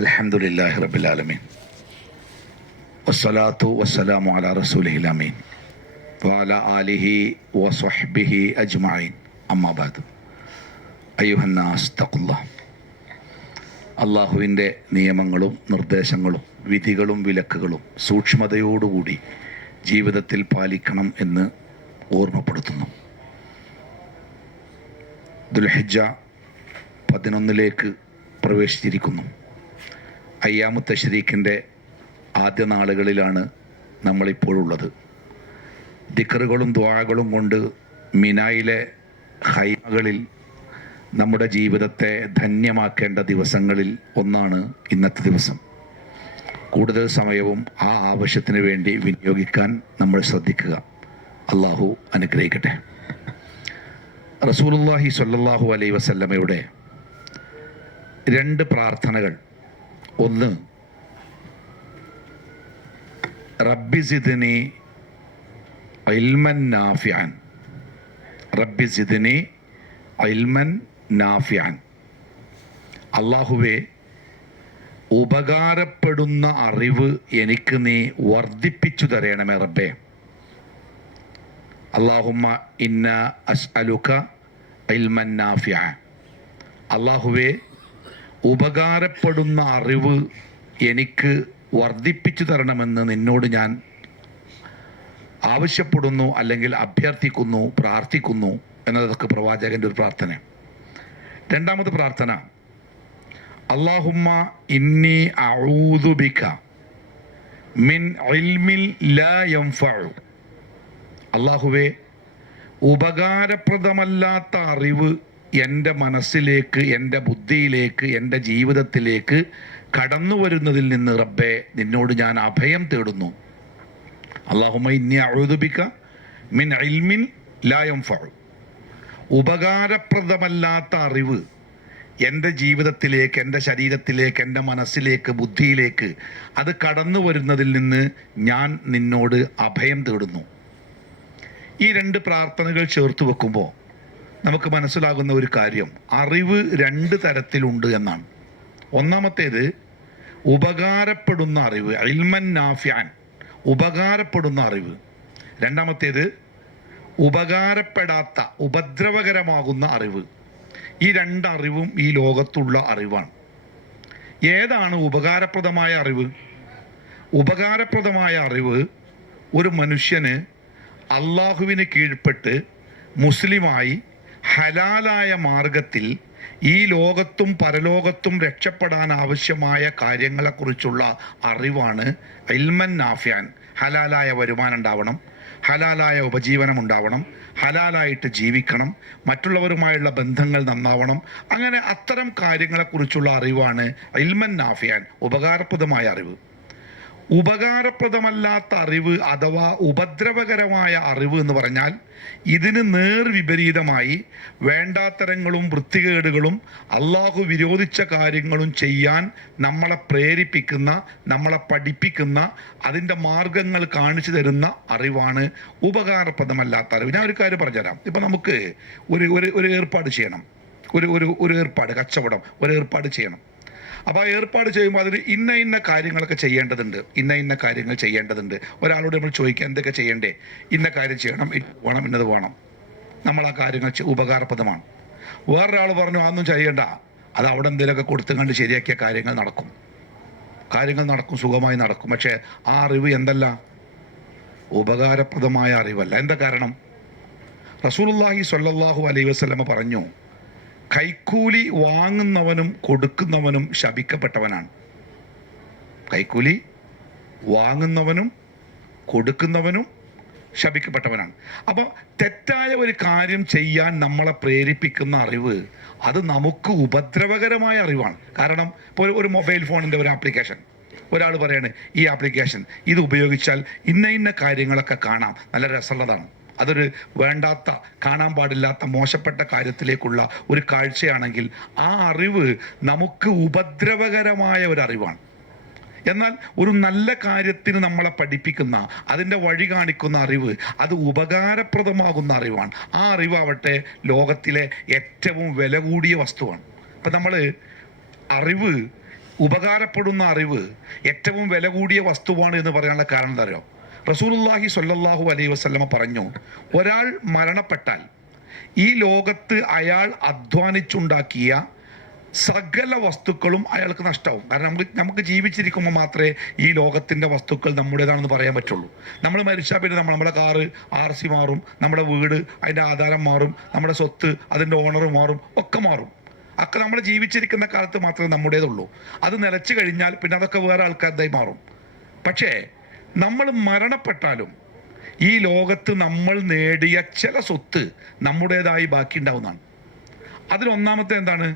അൽഹംദുലില്ലാഹി റബ്ബിൽ ആലമീൻ വസ്സലാത്തു വസ്സലാമു അലാ റസൂലിഹിൽ അമീൻ വഅലാ ആലിഹി വസ്വഹ്ബിഹി അജ്മഈൻ അമ്മാ ബഅദ്. അയ്യുഹന്നാസ് തഖുല്ലാഹ്. അള്ളാഹുവിൻ്റെ നിയമങ്ങളും നിർദ്ദേശങ്ങളും വിധികളും വിലക്കുകളും സൂക്ഷ്മതയോടുകൂടി ജീവിതത്തിൽ പാലിക്കണം എന്ന് ഓർമ്മപ്പെടുത്തുന്നു. ദുൽഹിജ്ജ 11 പ്രവേശിച്ചിരിക്കുന്നു. അയ്യാമു തശ്രീഖിൻ്റെ ആദ്യ നാളുകളിലാണ് നമ്മളിപ്പോഴുള്ളത്. ദിക്റുകളും ദുആകളും കൊണ്ട് മിനായിലെ ഖൈമകളിൽ നമ്മുടെ ജീവിതത്തെ ധന്യമാക്കേണ്ട ദിവസങ്ങളിൽ ഒന്നാണ് ഇന്നത്തെ ദിവസം. കൂടുതൽ സമയവും ആ ആവശ്യത്തിന് വേണ്ടി വിനിയോഗിക്കാൻ നമ്മൾ ശ്രദ്ധിക്കുക. അള്ളാഹു അനുഗ്രഹിക്കട്ടെ. റസൂലുള്ളാഹി സ്വല്ലല്ലാഹു അലൈഹി വസല്ലമയുടെ 2 പ്രാർത്ഥനകൾ. ഒന്ന്, റബ്ബി സിദ്നി ഇൽമൻ നാഫിഅൻ. റബ്ബി സിദ്നി ഇൽമൻ നാഫിഅൻ. അല്ലാഹുവേ, ഉപകാരപ്പെടുന്ന അറിവ് എനിക്ക് നീ വർദ്ധിപ്പിച്ചു തരണമേ റബ്ബേ. അല്ലാഹുമ്മ ഇന്ന അസ്അലുക ഇൽമൻ നാഫിഅ. അല്ലാഹുവേ, ഉപകാരപ്പെടുന്ന അറിവ് എനിക്ക് വർദ്ധിപ്പിച്ചു തരണമെന്ന് നിന്നോട് ഞാൻ ആവശ്യപ്പെടുന്നു, അല്ലെങ്കിൽ അഭ്യർത്ഥിക്കുന്നു, പ്രാർത്ഥിക്കുന്നു എന്നതൊക്കെ പ്രവാചകൻ്റെ ഒരു പ്രാർത്ഥന. 2ാമത്തെ പ്രാർത്ഥന, അല്ലാഹുമ്മ ഇന്നി അഊദു ബിക മിൻ ഇൽമിൻ ലാ യൻഫഉ. അല്ലാഹുവേ, ഉപകാരപ്രദമല്ലാത്ത അറിവ് എൻ്റെ മനസ്സിലേക്ക്, എൻ്റെ ബുദ്ധിയിലേക്ക്, എൻ്റെ ജീവിതത്തിലേക്ക് കടന്നു വരുന്നതിൽ നിന്ന് റബ്ബേ നിന്നോട് ഞാൻ അഭയം തേടുന്നു. അല്ലാഹുമ്മ ഇന്നി അഊദു ബിക മിൻ ഇൽമിൻ ലാ യൻഫഉ. ഉപകാരപ്രദമല്ലാത്ത അറിവ് എൻ്റെ ജീവിതത്തിലേക്ക്, എൻ്റെ ശരീരത്തിലേക്ക്, എൻ്റെ മനസ്സിലേക്ക്, ബുദ്ധിയിലേക്ക് അത് കടന്നു വരുന്നതിൽ നിന്ന് ഞാൻ നിന്നോട് അഭയം തേടുന്നു. ഈ 2 പ്രാർത്ഥനകൾ ചേർത്ത് വെക്കുമ്പോൾ നമുക്ക് മനസ്സിലാകുന്ന ഒരു കാര്യം, അറിവ് 2 തരത്തിലുണ്ട് എന്നാണ്. ഒന്നാമത്തേത് ഉപകാരപ്പെടുന്ന അറിവ്, ഇൽമൻ നാഫിഅൻ, ഉപകാരപ്പെടുന്ന അറിവ്. 2ാമത്തേത് ഉപകാരപ്പെടാത്ത, ഉപദ്രവകരമാകുന്ന അറിവ്. ഈ 2 അറിവും ഈ ലോകത്തുള്ള അറിവാണ്. ഏതാണ് ഉപകാരപ്രദമായ അറിവ്? ഉപകാരപ്രദമായ അറിവ് ഒരു മനുഷ്യന് അള്ളാഹുവിന് കീഴ്പ്പെട്ട് മുസ്ലിമായി ഹലാലായ മാർഗത്തിൽ ഈ ലോകത്തും പരലോകത്തും രക്ഷപ്പെടാൻ ആവശ്യമായ കാര്യങ്ങളെക്കുറിച്ചുള്ള അറിവാണ് ഇൽമൻ നാഫിഅൻ. ഹലാലായ വരുമാനം ഉണ്ടാവണം, ഹലാലായ ഉപജീവനം ഉണ്ടാവണം, ഹലാലായിട്ട് ജീവിക്കണം, മറ്റുള്ളവരുമായുള്ള ബന്ധങ്ങൾ നന്നാവണം. അങ്ങനെ അത്തരം കാര്യങ്ങളെക്കുറിച്ചുള്ള അറിവാണ് ഇൽമൻ നാഫിഅൻ, ഉപകാരപ്രദമായ അറിവ്. ഉപകാരപ്രദമല്ലാത്ത അറിവ് അഥവാ ഉപദ്രവകരമായ അറിവ് എന്ന് പറഞ്ഞാൽ ഇതിന് നേർവിപരീതമായി വേണ്ടാത്തരങ്ങളും വൃത്തികേടുകളും അള്ളാഹു വിരോധിച്ച കാര്യങ്ങളും ചെയ്യാൻ നമ്മളെ പ്രേരിപ്പിക്കുന്ന, നമ്മളെ പഠിപ്പിക്കുന്ന, അതിൻ്റെ മാർഗങ്ങൾ കാണിച്ചു തരുന്ന അറിവാണ് ഉപകാരപ്രദമല്ലാത്ത അറിവ്. ഞാൻ ഒരു കാര്യം പറഞ്ഞുതരാം. ഇപ്പം നമുക്ക് ഒരു ഏർപ്പാട് ചെയ്യണം, ഒരു ഏർപ്പാട്, കച്ചവടം, ഒരു ഏർപ്പാട് ചെയ്യണം. അപ്പോൾ ആ ഏർപ്പാട് ചെയ്യുമ്പോൾ അതിൽ ഇന്ന കാര്യങ്ങളൊക്കെ ചെയ്യേണ്ടതുണ്ട്, ഇന്ന കാര്യങ്ങൾ ചെയ്യേണ്ടതുണ്ട്. ഒരാളോട് നമ്മൾ ചോദിക്കുക എന്തൊക്കെ ചെയ്യണ്ടേ? ഇന്ന കാര്യം ചെയ്യണം, ഇത് വേണം, ഇന്നത് വേണം. നമ്മൾ ആ കാര്യങ്ങൾ ഉപകാരപ്രദമാണ്. വേറൊരാൾ പറഞ്ഞു അതൊന്നും ചെയ്യണ്ട, അത് അവിടെ എന്തെങ്കിലുമൊക്കെ കൊടുത്തു കണ്ട് ശരിയാക്കിയ കാര്യങ്ങൾ നടക്കും, സുഖമായി നടക്കും. പക്ഷേ ആ അറിവ് എന്തല്ല? ഉപകാരപ്രദമായ അറിവല്ല. എന്താ കാരണം? റസൂലുള്ളാഹി സ്വല്ലല്ലാഹു അലൈഹി വസല്ലമ പറഞ്ഞു, കൈക്കൂലി വാങ്ങുന്നവനും കൊടുക്കുന്നവനും ശപിക്കപ്പെട്ടവനാണ്. കൈക്കൂലി വാങ്ങുന്നവനും കൊടുക്കുന്നവനും ശപിക്കപ്പെട്ടവനാണ്. അപ്പോൾ തെറ്റായ ഒരു കാര്യം ചെയ്യാൻ നമ്മളെ പ്രേരിപ്പിക്കുന്ന അറിവ് അത് നമുക്ക് ഉപദ്രവകരമായ അറിവാണ്. കാരണം ഇപ്പോൾ ഒരു മൊബൈൽ ഫോണിൻ്റെ ഒരു ആപ്ലിക്കേഷൻ, ഒരാൾ പറയാണ് ഈ ആപ്ലിക്കേഷൻ ഇത് ഉപയോഗിച്ചാൽ ഇന്ന കാര്യങ്ങളൊക്കെ കാണാം, നല്ല രസമുള്ളതാണ്. അതൊരു വേണ്ടാത്ത, കാണാൻ പാടില്ലാത്ത, മോശപ്പെട്ട കാര്യത്തിലേക്കുള്ള ഒരു കാഴ്ചയാണെങ്കിൽ ആ അറിവ് നമുക്ക് ഉപദ്രവകരമായ ഒരു അറിവാണ്. എന്നാൽ ഒരു നല്ല കാര്യത്തിന് നമ്മളെ പഠിപ്പിക്കുന്ന, അതിൻ്റെ വഴി കാണിക്കുന്ന അറിവ് അത് ഉപകാരപ്രദമാകുന്ന അറിവാണ്. ആ അറിവാവട്ടെ ലോകത്തിലെ ഏറ്റവും വില കൂടിയ വസ്തുവാണ്. അപ്പം നമ്മൾ അറിവ് ഉപകാരപ്പെടുന്ന അറിവ് ഏറ്റവും വില കൂടിയ വസ്തുവാണ് എന്ന് പറയാനുള്ള കാരണം എന്താ അറിയോ? റസൂലുള്ളാഹി സ്വല്ലല്ലാഹു അലൈഹി വസല്ലമ പറഞ്ഞു, ഒരാൾ മരണപ്പെട്ടാൽ ഈ ലോകത്ത് അയാൾ അധ്വാനിച്ചുണ്ടാക്കിയ സകല വസ്തുക്കളും അയാൾക്ക് നഷ്ടമാവും. കാരണം നമുക്ക് ജീവിച്ചിരിക്കുമ്പോൾ മാത്രമേ ഈ ലോകത്തിൻ്റെ വസ്തുക്കൾ നമ്മുടേതാണെന്ന് പറയാൻ പറ്റുള്ളൂ. നമ്മൾ മരിച്ചാൽ പിന്നെ നമ്മുടെ കാറ് RC മാറും, നമ്മുടെ വീട് അതിൻ്റെ ആധാരം മാറും, നമ്മുടെ സ്വത്ത് അതിൻ്റെ ഓണർ മാറും, ഒക്കെ മാറും. ഒക്കെ നമ്മൾ ജീവിച്ചിരിക്കുന്ന കാലത്ത് മാത്രമേ നമ്മുടേതുള്ളൂ. അത് നിലച്ചു കഴിഞ്ഞാൽ പിന്നെ അതൊക്കെ വേറെ ആൾക്കാരുടേതായി മാറും. പക്ഷേ നമ്മൾ മരണപ്പെട്ടാലും ഈ ലോകത്ത് നമ്മൾ നേടിയ ചില സ്വത്ത് നമ്മുടേതായി ബാക്കി ഉണ്ടാവുന്നതാണ്. അതിലൊന്നാമത്തെ എന്താണ്?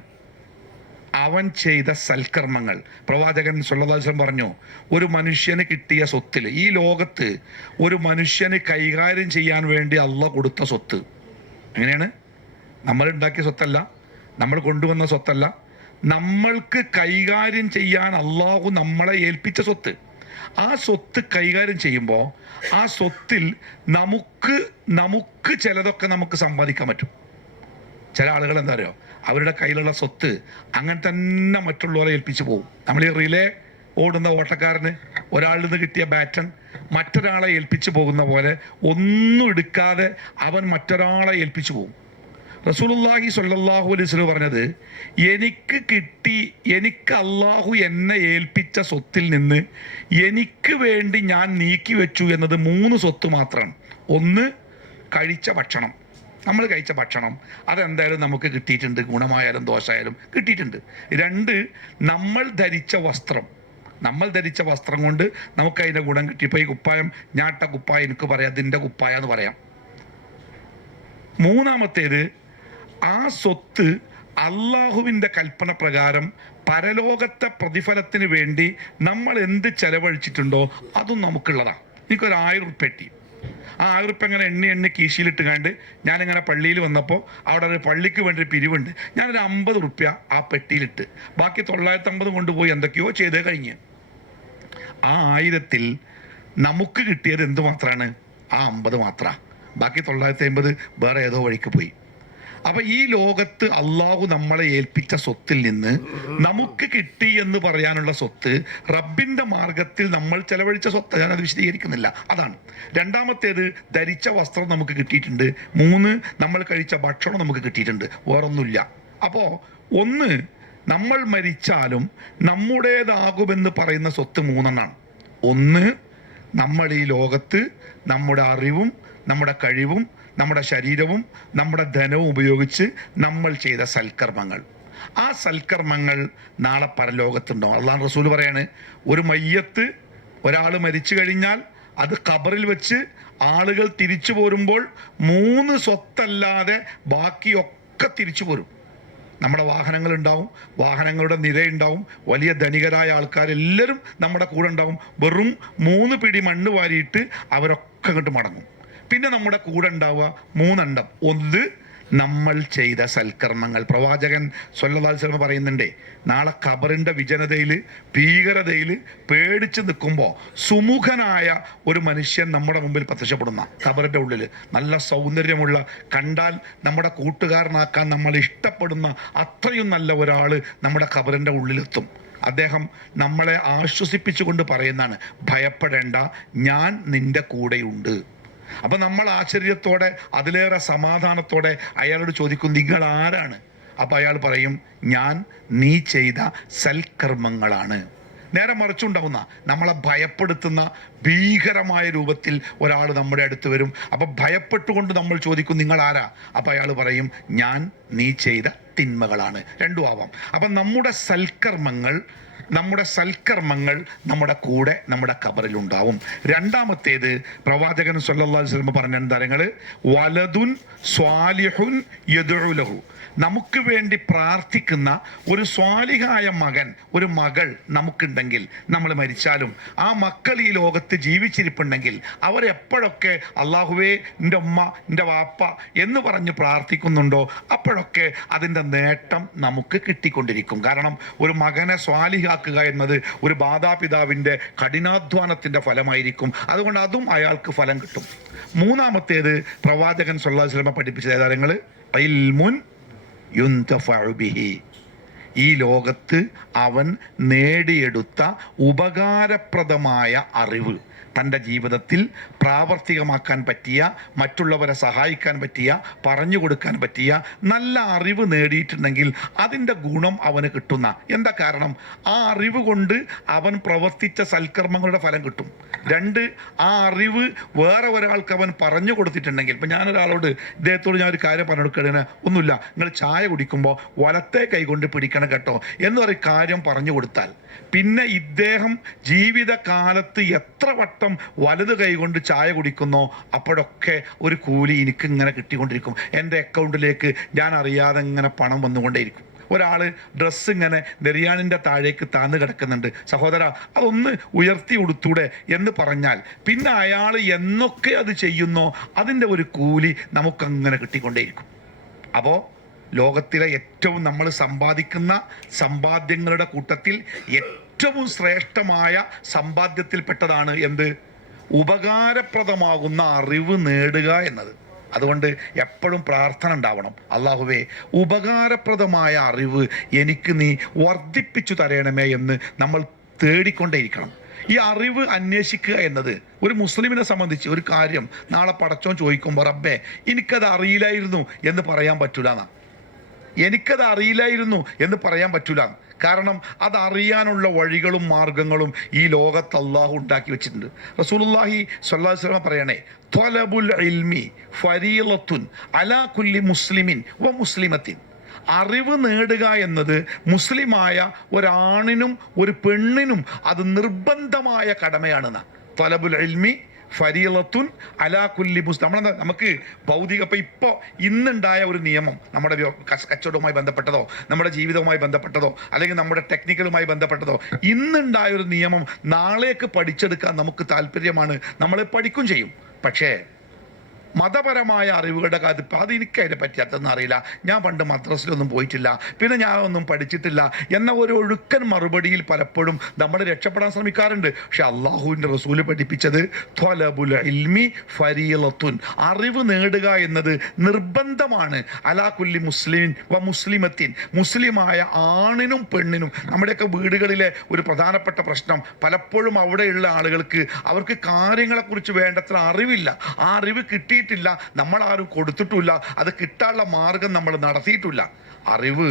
അവൻ ചെയ്ത സൽക്കർമ്മങ്ങൾ. പ്രവാചകൻ സല്ലല്ലാഹു അലൈഹി വസല്ലം പറഞ്ഞു, ഒരു മനുഷ്യന് കിട്ടിയ സ്വത്തിൽ, ഈ ലോകത്ത് ഒരു മനുഷ്യന് കൈകാര്യം ചെയ്യാൻ വേണ്ടി അള്ളാഹ് കൊടുത്ത സ്വത്ത്. എങ്ങനെയാണ്? നമ്മൾ ഉണ്ടാക്കിയ സ്വത്തല്ല, നമ്മൾ കൊണ്ടുവന്ന സ്വത്തല്ല, നമ്മൾക്ക് കൈകാര്യം ചെയ്യാൻ അള്ളാഹു നമ്മളെ ഏൽപ്പിച്ച സ്വത്ത്. ആ സ്വത്ത് കൈകാര്യം ചെയ്യുമ്പോൾ ആ സ്വത്തിൽ നമുക്ക് ചിലതൊക്കെ നമുക്ക് സമ്പാദിക്കാൻ പറ്റും. ചില ആളുകൾ എന്താ അറിയോ, അവരുടെ കയ്യിലുള്ള സ്വത്ത് അങ്ങനെ തന്നെ മറ്റുള്ളവരെ ഏൽപ്പിച്ചു പോകും. നമ്മൾ ഈ റിലേ ഓടുന്ന ഓട്ടക്കാരന് ഒരാളിൽ നിന്ന് കിട്ടിയ ബാറ്റൺ മറ്റൊരാളെ ഏൽപ്പിച്ചു പോകുന്ന പോലെ ഒന്നും എടുക്കാതെ അവൻ മറ്റൊരാളെ ഏൽപ്പിച്ചു പോകും. റസൂലുള്ളാഹി സ്വല്ലല്ലാഹു അലൈഹി വസല്ലം പറഞ്ഞത്, എനിക്ക് അള്ളാഹു എന്നെ ഏൽപ്പിച്ച സ്വത്തിൽ നിന്ന് എനിക്ക് വേണ്ടി ഞാൻ നീക്കി വെച്ചു എന്നത് 3 സ്വത്ത് മാത്രമാണ്. ഒന്ന്, കഴിച്ച ഭക്ഷണം. നമ്മൾ കഴിച്ച ഭക്ഷണം അതെന്തായാലും നമുക്ക് കിട്ടിയിട്ടുണ്ട്, ഗുണമായാലും ദോഷമായാലും കിട്ടിയിട്ടുണ്ട്. 2, നമ്മൾ ധരിച്ച വസ്ത്രം. നമ്മൾ ധരിച്ച വസ്ത്രം കൊണ്ട് നമുക്ക് അതിൻ്റെ ഗുണം കിട്ടി. ഇപ്പോൾ ഈ കുപ്പായം, ഞാട്ട കുപ്പായം എനിക്ക് പറയാം, അതിൻ്റെ കുപ്പായ എന്ന് പറയാം. 3-മത്തേത്, ആ സ്വത്ത് അള്ളാഹുവിൻ്റെ കൽപ്പന പ്രകാരം പരലോകത്തെ പ്രതിഫലത്തിന് വേണ്ടി നമ്മൾ എന്ത് ചെലവഴിച്ചിട്ടുണ്ടോ അതും നമുക്കുള്ളതാണ്. എനിക്കൊരു 1000 ഉറുപ്യ കിട്ടി. ആ 1000 ഉറുപ്യ ഇങ്ങനെ എണ്ണി കീശിയിലിട്ട് കണ്ട് ഞാനിങ്ങനെ പള്ളിയിൽ വന്നപ്പോൾ അവിടെ ഒരു പള്ളിക്ക് വേണ്ടി പിരിവുണ്ട്. ഞാനൊരു 50 ഉറുപ്യ ആ പെട്ടിയിലിട്ട് ബാക്കി 950 കൊണ്ടുപോയി എന്തൊക്കെയോ ചെയ്ത് കഴിഞ്ഞ്. ആ 1000-ൽ നമുക്ക് കിട്ടിയത് എന്ത് മാത്രമാണ്? ആ 50 മാത്രമാണ്. ബാക്കി 950 വേറെ ഏതോ വഴിക്ക് പോയി. അപ്പൊ ഈ ലോകത്ത് അള്ളാഹു നമ്മളെ ഏൽപ്പിച്ച സ്വത്തിൽ നിന്ന് നമുക്ക് കിട്ടി എന്ന് പറയാനുള്ള സ്വത്ത് റബ്ബിന്റെ മാർഗത്തിൽ നമ്മൾ ചെലവഴിച്ച സ്വത്ത്. ഞാനത് വിശദീകരിക്കുന്നില്ല, അതാണ്. 2-മത്തേത്, ധരിച്ച വസ്ത്രം നമുക്ക് കിട്ടിയിട്ടുണ്ട്. 3, നമ്മൾ കഴിച്ച ഭക്ഷണം നമുക്ക് കിട്ടിയിട്ടുണ്ട്. വേറൊന്നുമില്ല. അപ്പോൾ ഒന്ന്, നമ്മൾ മരിച്ചാലും നമ്മുടേതാകുമെന്ന് പറയുന്ന സ്വത്ത് 3 ഒന്ന്, നമ്മൾ ഈ ലോകത്ത് നമ്മുടെ അറിവും നമ്മുടെ കഴിവും നമ്മുടെ ശരീരവും നമ്മുടെ ധനവും ഉപയോഗിച്ച് നമ്മൾ ചെയ്ത സൽക്കർമ്മങ്ങൾ. ആ സൽക്കർമ്മങ്ങൾ നാളെ പരലോകത്തുണ്ടാവും. അള്ളാഹു റസൂൽ പറയാണ്, ഒരു മയ്യത്ത്, ഒരാൾ മരിച്ചു കഴിഞ്ഞാൽ അത് ഖബറിൽ വെച്ച് ആളുകൾ തിരിച്ചു പോരുമ്പോൾ 3 സ്വത്തല്ലാതെ ബാക്കിയൊക്കെ തിരിച്ചു പോരും. നമ്മുടെ വാഹനങ്ങളുണ്ടാവും, വാഹനങ്ങളുടെ നിരയുണ്ടാവും, വലിയ ധനികരായ ആൾക്കാരെല്ലാവരും നമ്മുടെ കൂടെ ഉണ്ടാവും. വെറും 3 പിടി മണ്ണ് വാരിയിട്ട് അവരൊക്കെ അങ്ങോട്ട് മടങ്ങും. പിന്നെ നമ്മുടെ കൂടെ ഉണ്ടാവുക 3 അണ്ഡം. ഒന്ന്, നമ്മൾ ചെയ്ത സൽക്കർമ്മങ്ങൾ. പ്രവാചകൻ സ്വല്ലല്ലാഹു അലൈഹി വസല്ലം പറയുന്നുണ്ട്, നാളെ ഖബറിൻ്റെ വിജനതയിൽ, ഭീകരതയിൽ പേടിച്ച് നിൽക്കുമ്പോൾ സുമുഖനായ ഒരു മനുഷ്യൻ നമ്മുടെ മുമ്പിൽ പ്രത്യക്ഷപ്പെടുന്ന, ഖബറിൻ്റെ ഉള്ളിൽ നല്ല സൗന്ദര്യമുള്ള, കണ്ടാൽ നമ്മുടെ കൂട്ടുകാരനാക്കാൻ നമ്മൾ ഇഷ്ടപ്പെടുന്ന അത്രയും നല്ല ഒരാൾ നമ്മുടെ ഖബറിൻ്റെ ഉള്ളിലെത്തും. അദ്ദേഹം നമ്മളെ ആശ്വസിപ്പിച്ചുകൊണ്ട് പറയുന്നതാണ്, ഭയപ്പെടേണ്ട, ഞാൻ നിന്റെ കൂടെയുണ്ട്. അപ്പം നമ്മൾ ആശ്ചര്യത്തോടെ, അതിലേറെ സമാധാനത്തോടെ അയാളോട് ചോദിക്കും, നിങ്ങൾ ആരാണ്? അപ്പം അയാൾ പറയും, ഞാൻ നീ ചെയ്ത സൽക്കർമ്മങ്ങളാണ്. നേരെ മറിച്ചുണ്ടാവുന്ന, നമ്മളെ ഭയപ്പെടുത്തുന്ന ഭീകരമായ രൂപത്തിൽ ഒരാൾ നമ്മുടെ അടുത്ത് വരും. അപ്പം ഭയപ്പെട്ടുകൊണ്ട് നമ്മൾ ചോദിക്കും, നിങ്ങൾ ആരാ? അപ്പം അയാൾ പറയും, ഞാൻ നീ ചെയ്ത തിന്മകളാണ്. 2 ആവാം. അപ്പം നമ്മുടെ സൽക്കർമ്മങ്ങൾ നമ്മുടെ കൂടെ നമ്മുടെ ഖബറിലുണ്ടാവും. 2-മത്തേത്, പ്രവാചകൻ സല്ലല്ലാഹു അലൈഹി വസല്ലം പറഞ്ഞ കാര്യങ്ങൾ, വലതുൻ സ്വാലിഹുൻ യദ്ഉ ലഹു, നമുക്ക് വേണ്ടി പ്രാർത്ഥിക്കുന്ന ഒരു സ്വാലിഹായ മകൻ, ഒരു മകൾ നമുക്കുണ്ടെങ്കിൽ, നമ്മൾ മരിച്ചാലും ആ മക്കൾ ഈ ലോകത്ത് ജീവിച്ചിരിപ്പുണ്ടെങ്കിൽ അവരെപ്പോഴൊക്കെ അള്ളാഹുവേ എൻ്റെ ഉമ്മ, എൻ്റെ വാപ്പ എന്ന് പറഞ്ഞ് പ്രാർത്ഥിക്കുന്നുണ്ടോ അപ്പോഴൊക്കെ അതിൻ്റെ നേട്ടം നമുക്ക് കിട്ടിക്കൊണ്ടിരിക്കും. കാരണം ഒരു മകനെ സ്വാലിഹാക്കുക എന്നത് ഒരു മാതാപിതാവിൻ്റെ കഠിനാധ്വാനത്തിൻ്റെ ഫലമായിരിക്കും. അതുകൊണ്ട് അതും അയാൾക്ക് ഫലം കിട്ടും. 3-മത്തേത്, പ്രവാചകൻ സല്ലല്ലാഹു അലൈഹി വസല്ലം പഠിപ്പിച്ച കാര്യങ്ങൾ, ഇൽമുൻ യുന്തഫഉ ബിഹി, ഈ ലോകത്ത് അവൻ നേടിയെടുത്ത ഉപകാരപ്രദമായ അറിവ്, തൻ്റെ ജീവിതത്തിൽ പ്രാവർത്തികമാക്കാൻ പറ്റിയ, മറ്റുള്ളവരെ സഹായിക്കാൻ പറ്റിയ, പറഞ്ഞു കൊടുക്കാൻ പറ്റിയ നല്ല അറിവ് നേടിയിട്ടുണ്ടെങ്കിൽ അതിൻ്റെ ഗുണം അവന് കിട്ടുന്ന എന്താ കാരണം? ആ അറിവ് കൊണ്ട് അവൻ പ്രവർത്തിച്ച സൽക്കർമ്മങ്ങളുടെ ഫലം കിട്ടും. രണ്ട്, ആ അറിവ് വേറെ ഒരാൾക്ക് അവൻ പറഞ്ഞു കൊടുത്തിട്ടുണ്ടെങ്കിൽ, ഇപ്പം ഞാനൊരാളോട് ഇദ്ദേഹത്തോട് ഞാൻ ഒരു കാര്യം പറഞ്ഞു കൊടുക്കുകയാണ്, ഒന്നുമില്ല, നിങ്ങൾ ചായ കുടിക്കുമ്പോൾ വലത്തെ കൈകൊണ്ട് പിടിക്കണം കേട്ടോ എന്നൊരു കാര്യം പറഞ്ഞു കൊടുത്താൽ, പിന്നെ ഇദ്ദേഹം ജീവിതകാലത്ത് എത്ര വട്ടം വലത് കൈകൊണ്ട് ചായ കുടിക്കുന്നോ അപ്പോഴൊക്കെ ഒരു കൂലി എനിക്ക് ഇങ്ങനെ കിട്ടിക്കൊണ്ടിരിക്കും. എൻ്റെ അക്കൗണ്ടിലേക്ക് ഞാൻ അറിയാതെ ഇങ്ങനെ പണം വന്നുകൊണ്ടേയിരിക്കും. ഒരാൾ ഡ്രസ്സ് ഇങ്ങനെ നെരിയാണിൻ്റെ താഴേക്ക് താന്ന് കിടക്കുന്നുണ്ട്, സഹോദര അതൊന്ന് ഉയർത്തി ഉടുത്തൂടെ എന്ന് പറഞ്ഞാൽ പിന്നെ അയാൾ എന്നൊക്കെ അത് ചെയ്യുന്നോ അതിൻ്റെ ഒരു കൂലി നമുക്കങ്ങനെ കിട്ടിക്കൊണ്ടേയിരിക്കും. അപ്പോൾ ലോകത്തിലെ ഏറ്റവും നമ്മൾ സമ്പാദിക്കുന്ന സമ്പാദ്യങ്ങളുടെ കൂട്ടത്തിൽ ഏറ്റവും ശ്രേഷ്ഠമായ സമ്പാദ്യത്തിൽപ്പെട്ടതാണ് എന്ത്? ഉപകാരപ്രദമാകുന്ന അറിവ് നേടുക എന്നത്. അതുകൊണ്ട് എപ്പോഴും പ്രാർത്ഥന ഉണ്ടാവണം, അള്ളാഹുവേ ഉപകാരപ്രദമായ അറിവ് എനിക്ക് നീ വർദ്ധിപ്പിച്ചു തരണമേ എന്ന് നമ്മൾ തേടിക്കൊണ്ടേയിരിക്കണം. ഈ അറിവ് അന്വേഷിക്കുക എന്നത് ഒരു മുസ്ലിമിനെ സംബന്ധിച്ച് ഒരു കാര്യം നാളെ പടച്ചോൻ ചോദിക്കുമ്പോൾ റബ്ബേ എനിക്കത് അറിയില്ലായിരുന്നു എന്ന് പറയാൻ പറ്റൂല. എനിക്കത് അറിയില്ലായിരുന്നു എന്ന് പറയാൻ പറ്റൂല. കാരണം അതറിയാനുള്ള വഴികളും മാർഗങ്ങളും ഈ ലോകത്ത് അള്ളാഹു ഉണ്ടാക്കി വെച്ചിട്ടുണ്ട്. റസൂലുള്ളാഹി സ്വല്ലല്ലാഹു അലൈഹി വസല്ലം പറയണേ, ത്വലബുൽ ഇൽമി ഫരീളത്തുൻ അലാ കുല്ലി മുസ്ലിമിൻ വ മുസ്ലിമത്തിൻ. അറിവ് നേടുക എന്നത് മുസ്ലിമായ ഒരാണിനും ഒരു പെണ്ണിനും അത് നിർബന്ധമായ കടമയാണെന്ന. ത്വലബുൽ ഇൽമി ഫരീളത്തുൻ അലാ കുല്ലി മുസ്ലിം. നമുക്ക് ഭൗതിക ഇപ്പോൾ ഇന്നുണ്ടായ ഒരു നിയമം നമ്മുടെ കച്ചവടവുമായി ബന്ധപ്പെട്ടതോ നമ്മുടെ ജീവിതവുമായി ബന്ധപ്പെട്ടതോ അല്ലെങ്കിൽ നമ്മുടെ ടെക്നിക്കലുമായി ബന്ധപ്പെട്ടതോ ഇന്നുണ്ടായ ഒരു നിയമം നാളേക്ക് പഠിച്ചെടുക്കാൻ നമുക്ക് താല്പര്യമാണ്, നമ്മളെ പഠിക്കും ചെയ്യും. പക്ഷേ മതപരമായ അറിവുകളുടെ കാര്യത്തിൽ അത് എനിക്ക് അതിനെ പറ്റാത്തൊന്നും അറിയില്ല, ഞാൻ പണ്ട് മദ്രസിലൊന്നും പോയിട്ടില്ല, പിന്നെ ഞാനൊന്നും പഠിച്ചിട്ടില്ല എന്ന ഒരു ഒഴുക്കൻ മറുപടിയിൽ പലപ്പോഴും നമ്മൾ രക്ഷപ്പെടാൻ ശ്രമിക്കാറുണ്ട്. പക്ഷെ അള്ളാഹുവിൻ്റെ റസൂല് പഠിപ്പിച്ചത് ത്വലബുൽ ഇൽമി ഫരീളത്തുൻ, അറിവ് നേടുക എന്നത് നിർബന്ധമാണ്. അലാ കുല്ലി മുസ്ലിം വ മുസ്ലിമത്തിൻ, മുസ്ലിമായ ആണിനും പെണ്ണിനും. നമ്മുടെയൊക്കെ വീടുകളിലെ ഒരു പ്രധാനപ്പെട്ട പ്രശ്നം പലപ്പോഴും അവിടെയുള്ള ആളുകൾക്ക് അവർക്ക് കാര്യങ്ങളെക്കുറിച്ച് വേണ്ടത്ര അറിവില്ല. ആ അറിവ് കിട്ടി നമ്മളാരും കൊടുത്തിട്ടില്ല, അത് കിട്ടാനുള്ള മാർഗം നമ്മൾ നടത്തിയിട്ടില്ല. അറിവ്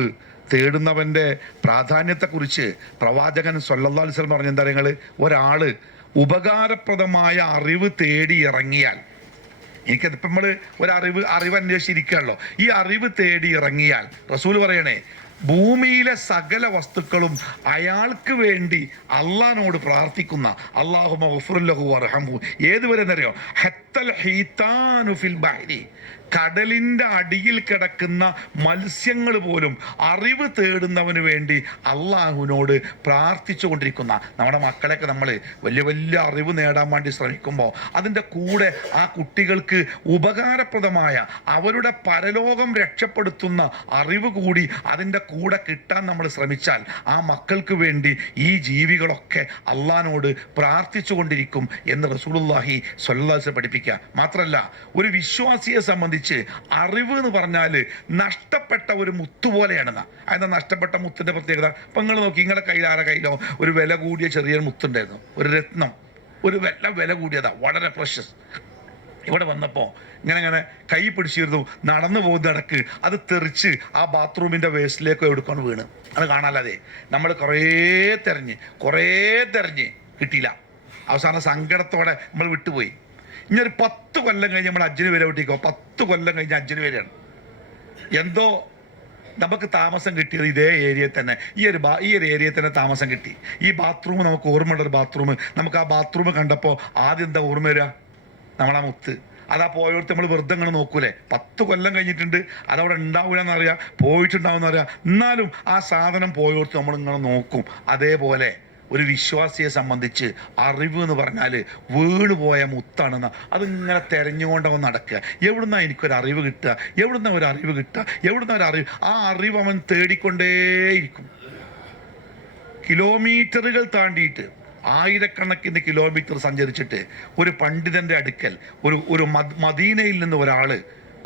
തേടുന്നവൻ്റെ പ്രാധാന്യത്തെക്കുറിച്ച് പ്രവാചകൻ സ്വല്ലല്ലാഹു അലൈഹി വസല്ലം പറഞ്ഞ എന്താ നിങ്ങൾ, ഒരാള് ഉപകാരപ്രദമായ അറിവ് തേടി ഇറങ്ങിയാൽ, എനിക്കതിപ്പോൾ നമ്മൾ അറിവ് അന്വേഷിച്ചിരിക്കുകയാണല്ലോ, ഈ അറിവ് തേടി ഇറങ്ങിയാൽ റസൂൽ പറയണേ, ഭൂമിയിലെ സകല വസ്തുക്കളും അയാൾക്ക് വേണ്ടി അള്ളാഹിനോട് പ്രാർത്ഥിക്കുന്ന അല്ലാഹുമ്മ ഗഫിർ ലഹു വർഹംഹു ഏതുവരെ എന്നറിയോ, ഹത്തൽ ഹീതാനു ഫിൽ ബഹരി, കടലിൻ്റെ അടിയിൽ കിടക്കുന്ന മത്സ്യങ്ങൾ പോലും അറിവ് തേടുന്നവന് വേണ്ടി അള്ളാഹുവിനോട് പ്രാർത്ഥിച്ചു കൊണ്ടിരിക്കുന്ന നമ്മുടെ മക്കളെയൊക്കെ നമ്മൾ വലിയ വലിയ അറിവ് നേടാൻ വേണ്ടി ശ്രമിക്കുമ്പോൾ അതിൻ്റെ കൂടെ ആ കുട്ടികൾക്ക് ഉപകാരപ്രദമായ അവരുടെ പരലോകം രക്ഷപ്പെടുത്തുന്ന അറിവ് കൂടി അതിൻ്റെ കൂടെ കിട്ടാൻ നമ്മൾ ശ്രമിച്ചാൽ ആ മക്കൾക്ക് വേണ്ടി ഈ ജീവികളൊക്കെ അള്ളാഹിനോട് പ്രാർത്ഥിച്ചു കൊണ്ടിരിക്കും എന്ന് റസൂലുള്ളാഹി സ്വല്ലല്ലാഹു അലൈഹി വസല്ലം പഠിപ്പിക്കുക. മാത്രമല്ല ഒരു വിശ്വാസിയെ സംബന്ധിച്ച് അറിവ് എന്ന് പറഞ്ഞാൽ നഷ്ടപ്പെട്ട ഒരു മുത്തു പോലെയാണെന്നാ. അതിന് നഷ്ടപ്പെട്ട മുത്തിൻ്റെ പ്രത്യേകത ഇപ്പം നിങ്ങൾ നോക്കി, നിങ്ങളുടെ കയ്യിൽ ആരുടെ കയ്യിലോ ഒരു വില കൂടിയ ചെറിയൊരു മുത്തുണ്ടായിരുന്നു, ഒരു രത്നം, ഒരു വില കൂടിയതാ, വളരെ പ്രഷ്യസ്. ഇവിടെ വന്നപ്പോൾ ഇങ്ങനെ കൈ പിടിച്ചിരുന്നു, നടന്നു പോകുന്ന ഇടക്ക് അത് തെറിച്ച് ആ ബാത്റൂമിൻ്റെ വേസ്റ്റിലേക്ക് എടുക്കൊണ്ട് വീണ്. അത് കാണാതെ നമ്മൾ കുറേ തെരഞ്ഞ് കിട്ടിയില്ല. അവസാനം സങ്കടത്തോടെ നമ്മൾ വിട്ടുപോയി. ഇനി ഒരു 10 കൊല്ലം കഴിഞ്ഞ് നമ്മൾ അജ്ജിന് വരെ വിട്ടിക്കോ, 10 കൊല്ലം കഴിഞ്ഞ് അജ്ജിന് വരെയാണ്. എന്തോ നമുക്ക് താമസം കിട്ടിയത് ഇതേ ഏരിയയിൽ തന്നെ, ഈ ഒരു ഏരിയയിൽ തന്നെ താമസം കിട്ടി. ഈ ബാത്റൂം നമുക്ക് ഓർമ്മയുള്ള ഒരു ബാത്റൂം. നമുക്ക് ആ ബാത്റൂം കണ്ടപ്പോൾ ആദ്യം എന്താ ഓർമ്മ വരിക? നമ്മളാ മുത്ത്. അതാ പോയോടത്ത് നമ്മൾ വെറുതെ ഇങ്ങനെ നോക്കൂലേ, 10 കൊല്ലം കഴിഞ്ഞിട്ടുണ്ട്, അതവിടെ ഉണ്ടാവില്ല എന്നറിയാം, പോയിട്ടുണ്ടാവുമെന്ന് അറിയാം, എന്നാലും ആ സാധനം പോയോടത്ത് നമ്മളിങ്ങനെ നോക്കും. അതേപോലെ ഒരു വിശ്വാസിയെ സംബന്ധിച്ച് അറിവ് എന്ന് പറഞ്ഞാൽ വീണുപോയ മുത്താണെന്ന് അതിങ്ങനെ തെരഞ്ഞുകൊണ്ടവൻ നടക്കുക. എവിടുന്നാ എനിക്കൊരു അറിവ് കിട്ടുക, എവിടുന്ന ഒരു അറിവ്, ആ അറിവ് അവൻ തേടിക്കൊണ്ടേയിരിക്കും. കിലോമീറ്ററുകൾ താണ്ടിയിട്ട്, ആയിരക്കണക്കിന് കിലോമീറ്റർ സഞ്ചരിച്ചിട്ട് ഒരു പണ്ഡിതൻ്റെ അടുക്കൽ ഒരു മദീനയിൽ നിന്ന് ഒരാൾ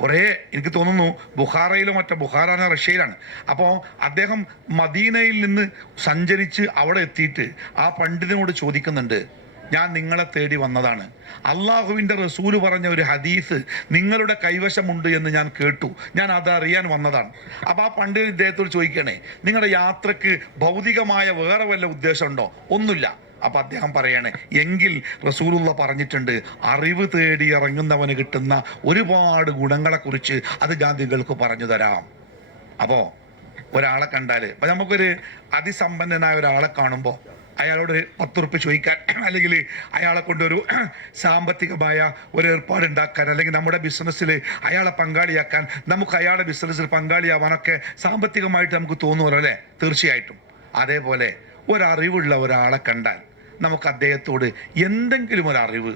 കുറേ എനിക്ക് തോന്നുന്നു ബുഖാറയിലോ ബുഖാറ റഷ്യയിലാണ്. അപ്പോൾ അദ്ദേഹം മദീനയിൽ നിന്ന് സഞ്ചരിച്ച് അവിടെ എത്തിയിട്ട് ആ പണ്ഡിതനോട് ചോദിക്കുന്നുണ്ട്, ഞാൻ നിങ്ങളെ തേടി വന്നതാണ്, അള്ളാഹുവിൻ്റെ റസൂല് പറഞ്ഞ ഒരു ഹദീസ് നിങ്ങളുടെ കൈവശമുണ്ട് എന്ന് ഞാൻ കേട്ടു, ഞാൻ അതറിയാൻ വന്നതാണ്. അപ്പോൾ ആ പണ്ഡിതൻ ഇദ്ദേഹത്തോട് ചോദിക്കണേ, നിങ്ങളുടെ യാത്രക്ക് ഭൗതികമായ വേറെ വല്ല ഉദ്ദേശമുണ്ടോ? ഒന്നുമില്ല. അപ്പം അദ്ദേഹം പറയണേ, എങ്കിൽ റസൂലുള്ള പറഞ്ഞിട്ടുണ്ട്, അറിവ് തേടി ഇറങ്ങുന്നവന് കിട്ടുന്ന ഒരുപാട് ഗുണങ്ങളെക്കുറിച്ച് അത് ഞാൻ നിങ്ങൾക്ക് പറഞ്ഞു തരാം. അപ്പോൾ ഒരാളെ കണ്ടാൽ, അപ്പം നമുക്കൊരു അതിസമ്പന്നനായ ഒരാളെ കാണുമ്പോൾ അയാളോട് 10 ഉറുപ്പിക ചോദിക്കാൻ, അല്ലെങ്കിൽ അയാളെ കൊണ്ടൊരു സാമ്പത്തികമായ ഒരു ഏർപ്പാടുണ്ടാക്കാൻ, അല്ലെങ്കിൽ നമ്മുടെ ബിസിനസ്സിൽ അയാളെ പങ്കാളിയാക്കാൻ, നമുക്ക് അയാളുടെ ബിസിനസ്സിൽ പങ്കാളിയാവാനൊക്കെ സാമ്പത്തികമായിട്ട് നമുക്ക് തോന്നുമല്ലോ അല്ലേ? തീർച്ചയായിട്ടും. അതേപോലെ ഒരറിവുള്ള ഒരാളെ കണ്ടാൽ നമുക്ക് അദ്ദേഹത്തോട് എന്തെങ്കിലും ഒരറിവ്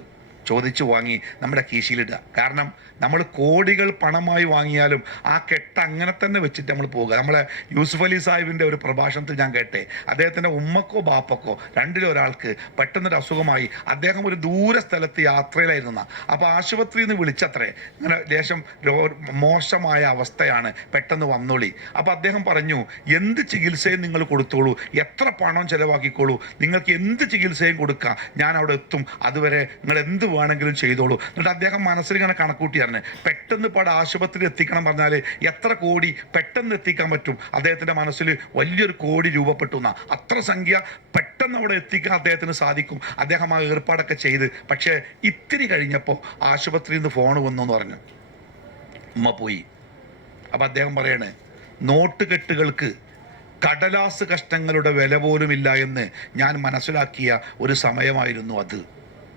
ചോദിച്ചു വാങ്ങി നമ്മുടെ കീശയിലിടുക. കാരണം നമ്മൾ കോടികൾ പണമായി വാങ്ങിയാലും ആ കെട്ട് അങ്ങനെ തന്നെ വെച്ചിട്ട് നമ്മൾ പോകുക. നമ്മളെ യൂസുഫ് അലി സാഹിബിൻ്റെ ഒരു പ്രഭാഷണത്തിൽ ഞാൻ കേട്ടെ, അദ്ദേഹത്തിൻ്റെ ഉമ്മക്കോ ബാപ്പക്കോ രണ്ടിലും ഒരാൾക്ക് പെട്ടെന്നൊരു അസുഖമായി. അദ്ദേഹം ഒരു ദൂര സ്ഥലത്ത് യാത്രയിലായിരുന്ന, അപ്പോൾ ആശുപത്രിയിൽ നിന്ന് വിളിച്ചത്രേ, ഇങ്ങനെ ലേശം മോശമായ അവസ്ഥയാണ്, പെട്ടെന്ന് വന്നോളി. അപ്പോൾ അദ്ദേഹം പറഞ്ഞു, എന്ത് ചികിത്സയും നിങ്ങൾ കൊടുത്തോളൂ, എത്ര പണം ചിലവാക്കിക്കോളൂ, നിങ്ങൾക്ക് എന്ത് ചികിത്സയും കൊടുക്കാം, ഞാൻ അവിടെ എത്തും, അതുവരെ നിങ്ങൾ എന്ത് വേണമെങ്കിലും ചെയ്തോളൂ. എന്നിട്ട് അദ്ദേഹം മനസ്സിൽ ഇങ്ങനെ കണക്കൂട്ടിയാണ്, പെട്ടെന്ന് ആശുപത്രി എത്തിക്കണം പറഞ്ഞാൽ എത്ര കോടി പെട്ടെന്ന് എത്തിക്കാൻ പറ്റും. അദ്ദേഹത്തിൻ്റെ മനസ്സിൽ വലിയൊരു കോടി രൂപപ്പെട്ടു എന്നാ, അത്ര സംഖ്യ പെട്ടെന്ന് അവിടെ എത്തിക്കാൻ അദ്ദേഹത്തിന് സാധിക്കും. അദ്ദേഹം ആ ഏർപ്പാടൊക്കെ ചെയ്ത്. പക്ഷേ ഇത്തിരി കഴിഞ്ഞപ്പോൾ ആശുപത്രിയിൽ നിന്ന് ഫോൺ വന്നു എന്ന് പറഞ്ഞു, ഉമ്മ പോയി. അപ്പം അദ്ദേഹം പറയണേ, നോട്ടുകെട്ടുകൾക്ക് കടലാസ് കഷ്ണങ്ങളുടെ വില പോലുമില്ല എന്ന് ഞാൻ മനസ്സിലാക്കിയ ഒരു സമയമായിരുന്നു അത്,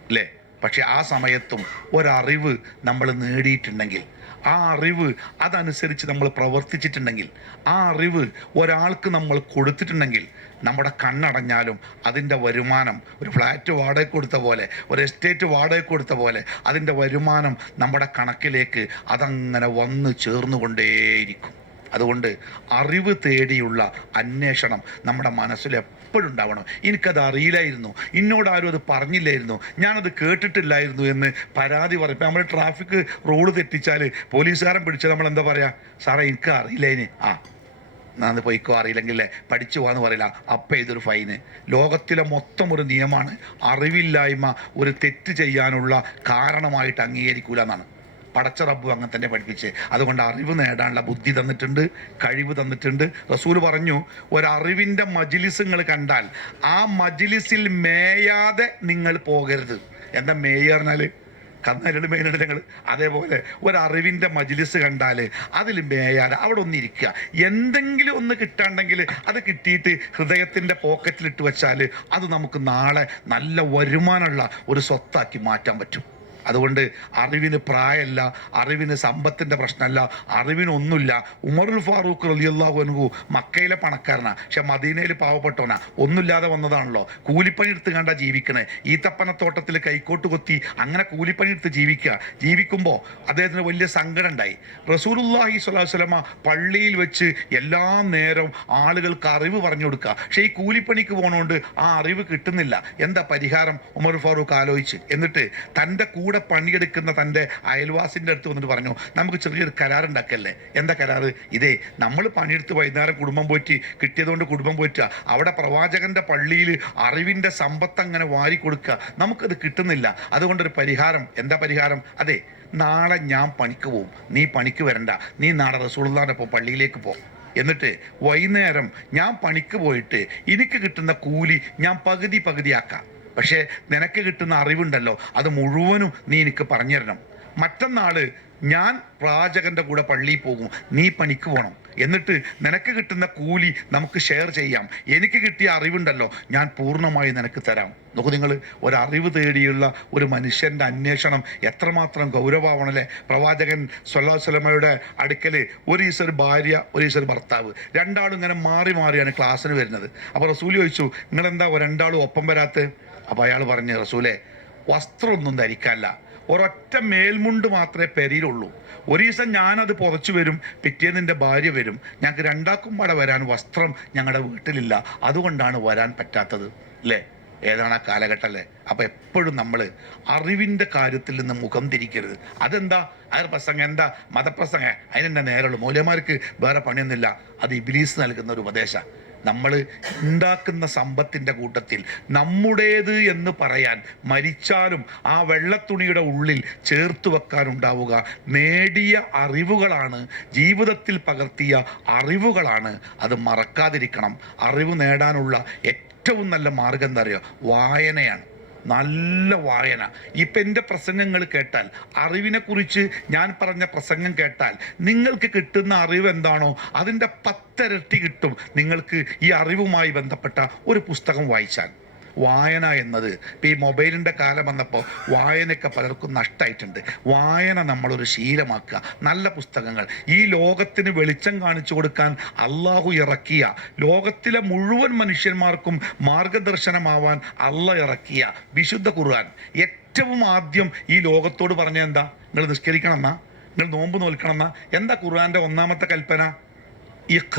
അല്ലേ? പക്ഷെ ആ സമയത്തും ഒരറിവ് നമ്മൾ നേടിയിട്ടുണ്ടെങ്കിൽ, ആ അറിവ് അതനുസരിച്ച് നമ്മൾ പ്രവർത്തിച്ചിട്ടുണ്ടെങ്കിൽ, ആ അറിവ് ഒരാൾക്ക് നമ്മൾ കൊടുത്തിട്ടുണ്ടെങ്കിൽ, നമ്മുടെ കണ്ണടഞ്ഞാലും അതിൻ്റെ വരുമാനം, ഒരു ഫ്ലാറ്റ് വാടക കൊടുത്ത പോലെ, ഒരു എസ്റ്റേറ്റ് വാടക കൊടുത്ത പോലെ, അതിൻ്റെ വരുമാനം നമ്മുടെ കണക്കിലേക്ക് അതങ്ങനെ വന്ന് ചേർന്നുകൊണ്ടേയിരിക്കും. അതുകൊണ്ട് അറിവ് തേടിയുള്ള അന്വേഷണം നമ്മുടെ മനസ്സിൽ എപ്പോഴും ഉണ്ടാവണം. എനിക്കത് അറിയില്ലായിരുന്നു, എന്നോടാരും അത് പറഞ്ഞില്ലായിരുന്നു, ഞാനത് കേട്ടിട്ടില്ലായിരുന്നു എന്ന് പരാതി പറയും. ഇപ്പം നമ്മൾ ട്രാഫിക് റോഡ് തെറ്റിച്ചാൽ പോലീസുകാരൻ പിടിച്ചാൽ നമ്മൾ എന്താ പറയുക? സാറേ എനിക്ക് അറിയില്ലേന്, നാന്ന് പോയിക്കോ, അറിയില്ലെങ്കിൽ പഠിച്ചു പോകാന്ന് പറയില്ല, അപ്പം ഇതൊരു ഫൈന്. ലോകത്തിലെ മൊത്തം ഒരു നിയമമാണ്, അറിവില്ലായ്മ ഒരു തെറ്റ് ചെയ്യാനുള്ള കാരണമായിട്ട് അംഗീകരിക്കൂല എന്നാണ്. പടച്ച റബ്ബ് അങ്ങനെ തന്നെ പഠിപ്പിച്ച്. അതുകൊണ്ട് അറിവ് നേടാനുള്ള ബുദ്ധി തന്നിട്ടുണ്ട്, കഴിവ് തന്നിട്ടുണ്ട്. റസൂൽ പറഞ്ഞു, ഒരറിവിൻ്റെ മജ്ലിസ് നിങ്ങൾ കണ്ടാൽ ആ മജ്ലിസിൽ മേയാതെ നിങ്ങൾ പോകരുത്. എന്താ മേയ പറഞ്ഞാൽ? കന്നരട് മെയിനുണ്ട് നിങ്ങൾ. അതേപോലെ ഒരറിവിൻ്റെ മജ്ലിസ് കണ്ടാൽ അതിൽ മേയാതെ അവിടെ ഒന്നിരിക്കുക. എന്തെങ്കിലും ഒന്ന് കിട്ടാണ്ടെങ്കിൽ അത് കിട്ടിയിട്ട് ഹൃദയത്തിൻ്റെ പോക്കറ്റിലിട്ട് വെച്ചാൽ അത് നമുക്ക് നാളെ നല്ല വരുമാനമുള്ള ഒരു സ്വത്താക്കി മാറ്റാൻ പറ്റും. അതുകൊണ്ട് അറിവിന് പ്രായമല്ല, അറിവിന് സമ്പത്തിൻ്റെ പ്രശ്നമല്ല, അറിവിനൊന്നുമില്ല. ഉമറുൽ ഫാറൂഖ് റളിയല്ലാഹു അൻഹു മക്കയിലെ പണക്കാരനാണ്, പക്ഷെ മദീനയിൽ പാവപ്പെട്ടവനാ, ഒന്നുമില്ലാതെ വന്നതാണല്ലോ. കൂലിപ്പണി എടുത്ത് കണ്ടാ ജീവിക്കണേ. ഈത്തപ്പനത്തോട്ടത്തിൽ കൈക്കോട്ട് കൊത്തി അങ്ങനെ കൂലിപ്പണി എടുത്ത് ജീവിക്കുമ്പോൾ അദ്ദേഹത്തിന് വലിയ സങ്കടം ഉണ്ടായി. റസൂലുള്ളാഹി സ്വല്ലല്ലാഹു അലൈഹി വസല്ലമ പള്ളിയിൽ വെച്ച് എല്ലാ നേരം ആളുകൾക്ക് അറിവ് പറഞ്ഞു കൊടുക്കുക. പക്ഷേ ഈ കൂലിപ്പണിക്ക് പോകണോണ്ട് ആ അറിവ് കിട്ടുന്നില്ല. എന്താ പരിഹാരം? ഉമർ ഫാറൂഖ് ആലോചിച്ച്, എന്നിട്ട് തൻ്റെ കൂടെ പണിയെടുക്കുന്ന തൻ്റെ അയൽവാസിൻ്റെ അടുത്ത് വന്നിട്ട് പറഞ്ഞു, നമുക്ക് ചെറിയൊരു കരാറുണ്ടാക്കല്ലേ. എന്താ കരാറ്? ഇതേ, നമ്മൾ പണിയെടുത്ത് വൈകുന്നേരം കുടുംബം പോയിട്ട് കിട്ടിയതുകൊണ്ട് കുടുംബം പോറ്റുക, അവിടെ പ്രവാചകൻ്റെ പള്ളിയിൽ അറിവിൻ്റെ സമ്പത്ത് അങ്ങനെ വാരി കൊടുക്കുക, നമുക്കത് കിട്ടുന്നില്ല. അതുകൊണ്ടൊരു പരിഹാരം. എന്താ പരിഹാരം? അതെ, നാളെ ഞാൻ പണിക്ക് പോവും, നീ പണിക്ക് വരണ്ട, നീ നാളെ റസൂലുള്ളാഹിന്റെ ഒപ്പം പള്ളിയിലേക്ക് പോ. എന്നിട്ട് വൈകുന്നേരം ഞാൻ പണിക്ക് പോയിട്ട് എനിക്ക് കിട്ടുന്ന കൂലി ഞാൻ പകുതിയാക്കാം. പക്ഷേ നിനക്ക് കിട്ടുന്ന അറിവുണ്ടല്ലോ അത് മുഴുവനും നീ എനിക്ക് പറഞ്ഞു തരണം. മറ്റന്നാൾ ഞാൻ പ്രവാചകൻ്റെ കൂടെ പള്ളിയിൽ പോകും, നീ പണിക്ക് പോകണം. എന്നിട്ട് നിനക്ക് കിട്ടുന്ന കൂലി നമുക്ക് ഷെയർ ചെയ്യാം. എനിക്ക് കിട്ടിയ അറിവുണ്ടല്ലോ ഞാൻ പൂർണ്ണമായി നിനക്ക് തരാം. നോക്കൂ നിങ്ങൾ, ഒരറിവ് തേടിയുള്ള ഒരു മനുഷ്യൻ്റെ അന്വേഷണം എത്രമാത്രം ഗൗരവമാണല്ലേ. പ്രവാചകൻ സ്വല്ലല്ലാഹു അലൈഹി വസല്ലമയുടെ അടുക്കൽ ഒരു ദിവസം ഒരു ഭാര്യ, ഒരു ദിവസം ഒരു ഭർത്താവ്, രണ്ടാളും ഇങ്ങനെ മാറിയാണ് ക്ലാസ്സിന് വരുന്നത്. അപ്പോൾ റസൂൽ ചോദിച്ചു, നിങ്ങളെന്താ രണ്ടാളും ഒപ്പം വരാത്തത്? അപ്പോൾ അയാൾ പറഞ്ഞു, റസൂലെ, വസ്ത്രമൊന്നും ധരിക്കാല്ല, ഒരൊറ്റ മേൽമുണ്ട് മാത്രമേ പെരിയിലുള്ളൂ. ഒരു ദിവസം ഞാനത് പുതച്ചു വരും, പിറ്റേന്ന് എൻ്റെ ഭാര്യ വരും, ഞങ്ങൾക്ക് രണ്ടാക്കും പാടെ വരാൻ വസ്ത്രം ഞങ്ങളുടെ വീട്ടിലില്ല, അതുകൊണ്ടാണ് വരാൻ പറ്റാത്തത്. അല്ലേ? ഏതാണ് ആ കാലഘട്ടമല്ലേ? അപ്പോൾ എപ്പോഴും നമ്മൾ അറിവിൻ്റെ കാര്യത്തിൽ നിന്ന് മുഖം തിരിക്കരുത്. അതെന്താ അതൊരു പ്രസംഗം, എന്താ മതപ്രസംഗം, അതിനെന്നെ നേരമുള്ളൂ, മൗലന്മാർക്ക് വേറെ പണിയൊന്നുമില്ല. അത് ഇബ്ലീസ് നൽകുന്ന ഒരു ഉപദേശം. നമ്മൾ ഉണ്ടാക്കുന്ന സമ്പത്തിൻ്റെ കൂട്ടത്തിൽ നമ്മുടേത് എന്ന് പറയാൻ മരിച്ചാലും ആ വെള്ളത്തുണിയുടെ ഉള്ളിൽ ചേർത്ത് വെക്കാനുണ്ടാവുക നേടിയ അറിവുകളാണ്, ജീവിതത്തിൽ പകർത്തിയ അറിവുകളാണ്. അത് മറക്കാതിരിക്കണം. അറിവ് നേടാനുള്ള ഏറ്റവും നല്ല മാർഗം എന്താ അറിയോ? വായനയാണ്. നല്ല വായന. ഇപ്പം എൻ്റെ പ്രസംഗങ്ങൾ കേട്ടാൽ, അറിവിനെക്കുറിച്ച് ഞാൻ പറഞ്ഞ പ്രസംഗം കേട്ടാൽ നിങ്ങൾക്ക് കിട്ടുന്ന അറിവ് എന്താണോ അതിൻ്റെ 10 ഇരട്ടി കിട്ടും നിങ്ങൾക്ക് ഈ അറിവുമായി ബന്ധപ്പെട്ട ഒരു പുസ്തകം വായിച്ചാൽ. വായന എന്നത് ഇപ്പം ഈ മൊബൈലിൻ്റെ കാലം വന്നപ്പോൾ വായനയൊക്കെ പലർക്കും നഷ്ടമായിട്ടുണ്ട്. വായന നമ്മളൊരു ശീലമാക്കുക. നല്ല പുസ്തകങ്ങൾ, ഈ ലോകത്തിന് വെളിച്ചം കാണിച്ചു കൊടുക്കാൻ അള്ളാഹു ഇറക്കിയ, ലോകത്തിലെ മുഴുവൻ മനുഷ്യന്മാർക്കും മാർഗദർശനമാവാൻ അള്ളാഹ് ഇറക്കിയ വിശുദ്ധ ഖുർആൻ. ഏറ്റവും ആദ്യം ഈ ലോകത്തോട് പറഞ്ഞ എന്താ? നിങ്ങൾ നിസ്കരിക്കണം എന്നാ, നിങ്ങൾ നോമ്പ് നോൽക്കണം എന്നാ. എന്താ ഖുർആൻ്റെ ഒന്നാമത്തെ കൽപ്പന? ഇഖ്റ,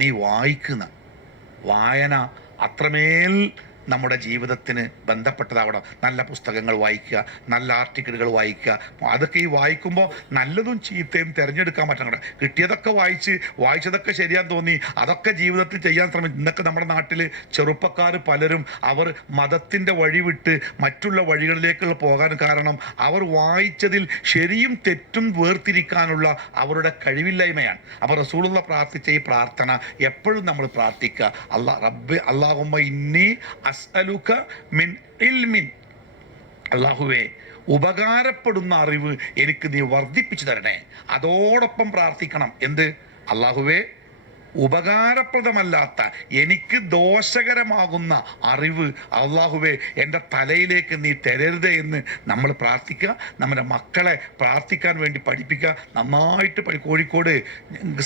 നീ വായിക്കുന്ന. വായന അത്രമേൽ നമ്മുടെ ജീവിതത്തിന് ബന്ധപ്പെട്ടതാവണം. നല്ല പുസ്തകങ്ങൾ വായിക്കുക, നല്ല ആർട്ടിക്കിളുകൾ വായിക്കുക. അതൊക്കെ ഈ വായിക്കുമ്പോൾ നല്ലതും ചീത്തയും തിരഞ്ഞെടുക്കാൻ പറ്റണം. കിട്ടിയതൊക്കെ വായിച്ചതൊക്കെ ശരിയാന്ന് തോന്നി അതൊക്കെ ജീവിതത്തിൽ ചെയ്യാൻ ശ്രമിച്ചു. ഇന്നൊക്കെ നമ്മുടെ നാട്ടിൽ ചെറുപ്പക്കാർ പലരും അവർ മതത്തിൻ്റെ വഴി വിട്ട് മറ്റുള്ള വഴികളിലേക്ക് പോകാൻ കാരണം അവർ വായിച്ചതിൽ ശരിയും തെറ്റും വേർതിരിക്കാനുള്ള അവരുടെ കഴിവില്ലായ്മയാണ്. അപ്പോൾ റസൂലുള്ള പ്രാർത്ഥിച്ച ഈ പ്രാർത്ഥന എപ്പോഴും നമ്മൾ പ്രാർത്ഥിക്കുക. അല്ലാഹുമ്മ ഇന്നി അസ്അലുക മിൻ ഇൽമിൻ, അല്ലാഹുവേ ഉപകാരപ്പെടുന്ന അറിവ് എനിക്ക് നീ വർദ്ധിപ്പിച്ചു തരണേ. അതോടൊപ്പം പ്രാർത്ഥിക്കണം. എന്ത്? അല്ലാഹുവേ ഉപകാരപ്രദമല്ലാത്ത, എനിക്ക് ദോഷകരമാകുന്ന അറിവ് അല്ലാഹുവേ എൻ്റെ തലയിലേക്ക് നീ തരരുതേ എന്ന് നമ്മൾ പ്രാർത്ഥിക്കുക. നമ്മുടെ മക്കളെ പ്രാർത്ഥിക്കാൻ വേണ്ടി പഠിപ്പിക്കുക. നന്നായിട്ട് കോഴിക്കോട്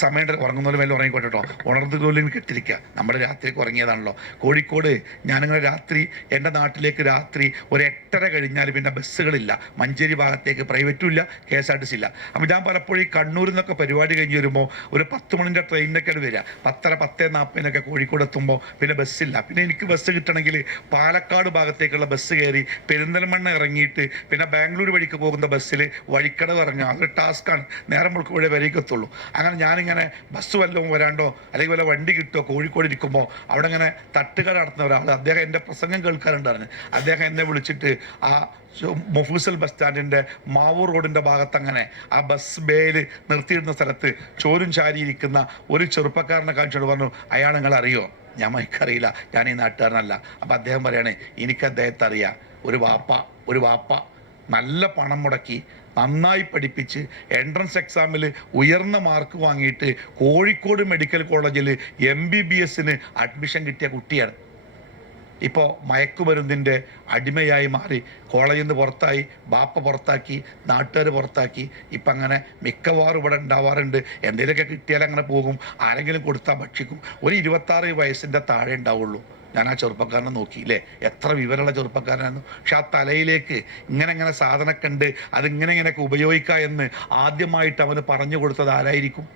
സമയം ഉറങ്ങുന്നവരും വല്ല ഉറങ്ങിക്കോട്ടെ കേട്ടോ, ഉണർന്നുകൊല്ലും കെട്ടിരിക്കുക. നമ്മുടെ രാത്രിക്ക് ഉറങ്ങിയതാണല്ലോ. കോഴിക്കോട് ഞാനിങ്ങനെ രാത്രി എൻ്റെ നാട്ടിലേക്ക് രാത്രി ഒരു 8:30 കഴിഞ്ഞാൽ പിന്നെ ബസ്സുകളില്ല. മഞ്ചേരി ഭാഗത്തേക്ക് പ്രൈവറ്റും ഇല്ല, KSRTC ഇല്ല. അപ്പോൾ ഞാൻ പലപ്പോഴും ഈ കണ്ണൂരിൽ നിന്നൊക്കെ പരിപാടി കഴിഞ്ഞ് വരുമ്പോൾ ഒരു 10 മണിൻ്റെ ട്രെയിനിനൊക്കെ വരിക. 10:40 കോഴിക്കോട് എത്തുമ്പോൾ പിന്നെ ബസ്സില്ല. പിന്നെ എനിക്ക് ബസ് കിട്ടണമെങ്കിൽ പാലക്കാട് ഭാഗത്തേക്കുള്ള ബസ് കയറി പെരിന്തൽമണ്ണ ഇറങ്ങിയിട്ട് പിന്നെ ബാംഗ്ലൂർ വഴിക്ക് പോകുന്ന ബസ്സിൽ വഴിക്കടവ് ഇറങ്ങുക. അതൊരു ടാസ്ക്കാണ്. നേരം മുഴുവൻ വരെയൊക്കെ എത്തുള്ളൂ. അങ്ങനെ ഞാനിങ്ങനെ ബസ് വല്ലതും വരാണ്ടോ അല്ലെങ്കിൽ വല്ല വണ്ടി കിട്ടുമോ കോഴിക്കോട് ഇരിക്കുമ്പോൾ അവിടെ ഇങ്ങനെ തട്ടുകട നടത്തുന്ന ഒരാൾ, അദ്ദേഹം എൻ്റെ പ്രസംഗം കേൾക്കാറുണ്ടായിരുന്നു. അദ്ദേഹം എന്നെ വിളിച്ചിട്ട് ആ മൊഫൂസൽ ബസ് സ്റ്റാൻഡിൻ്റെ മാവൂർ റോഡിൻ്റെ ഭാഗത്ത് അങ്ങനെ ആ ബസ് ബേയിൽ നിർത്തിയിടുന്ന സ്ഥലത്ത് ചോരും ചാരിയിരിക്കുന്ന ഒരു ചെറുപ്പക്കാരനെ കാണിച്ചോട് പറഞ്ഞു, അയാൾ നിങ്ങൾ അറിയോ? ഞാൻ എനിക്കറിയില്ല, ഞാൻ ഈ നാട്ടുകാരനല്ല. അപ്പം അദ്ദേഹം പറയുകയാണെ, എനിക്ക് അദ്ദേഹത്തെ അറിയാം. ഒരു വാപ്പ നല്ല പണം മുടക്കി നന്നായി പഠിപ്പിച്ച് എൻട്രൻസ് എക്സാമിൽ ഉയർന്ന മാർക്ക് വാങ്ങിയിട്ട് കോഴിക്കോട് മെഡിക്കൽ കോളേജിൽ MBBS അഡ്മിഷൻ കിട്ടിയ കുട്ടിയാണ്. ഇപ്പോൾ മയക്കുമരുന്നിൻ്റെ അടിമയായി മാറി കോളേജിൽ നിന്ന് പുറത്തായി, ബാപ്പ പുറത്താക്കി, നാട്ടുകാർ പുറത്താക്കി. ഇപ്പം അങ്ങനെ മിക്കവാറും ഇവിടെ ഉണ്ടാവാറുണ്ട്. എന്തെങ്കിലുമൊക്കെ കിട്ടിയാൽ അങ്ങനെ പോകും, ആരെങ്കിലും കൊടുത്താൽ ഭക്ഷിക്കും. ഒരു 26 വയസ്സിൻ്റെ താഴെ ഉണ്ടാവുള്ളൂ. ഞാൻ ആ ചെറുപ്പക്കാരനെ നോക്കിയില്ലേ, എത്ര വിവരമുള്ള ചെറുപ്പക്കാരനായിരുന്നു. പക്ഷെ ആ തലയിലേക്ക് ഇങ്ങനെ സാധനമൊക്കെ ഉണ്ട്, അതിങ്ങനെയൊക്കെ ഉപയോഗിക്കുക എന്ന് ആദ്യമായിട്ട് അവന് പറഞ്ഞു കൊടുത്തത് ആരായിരിക്കും?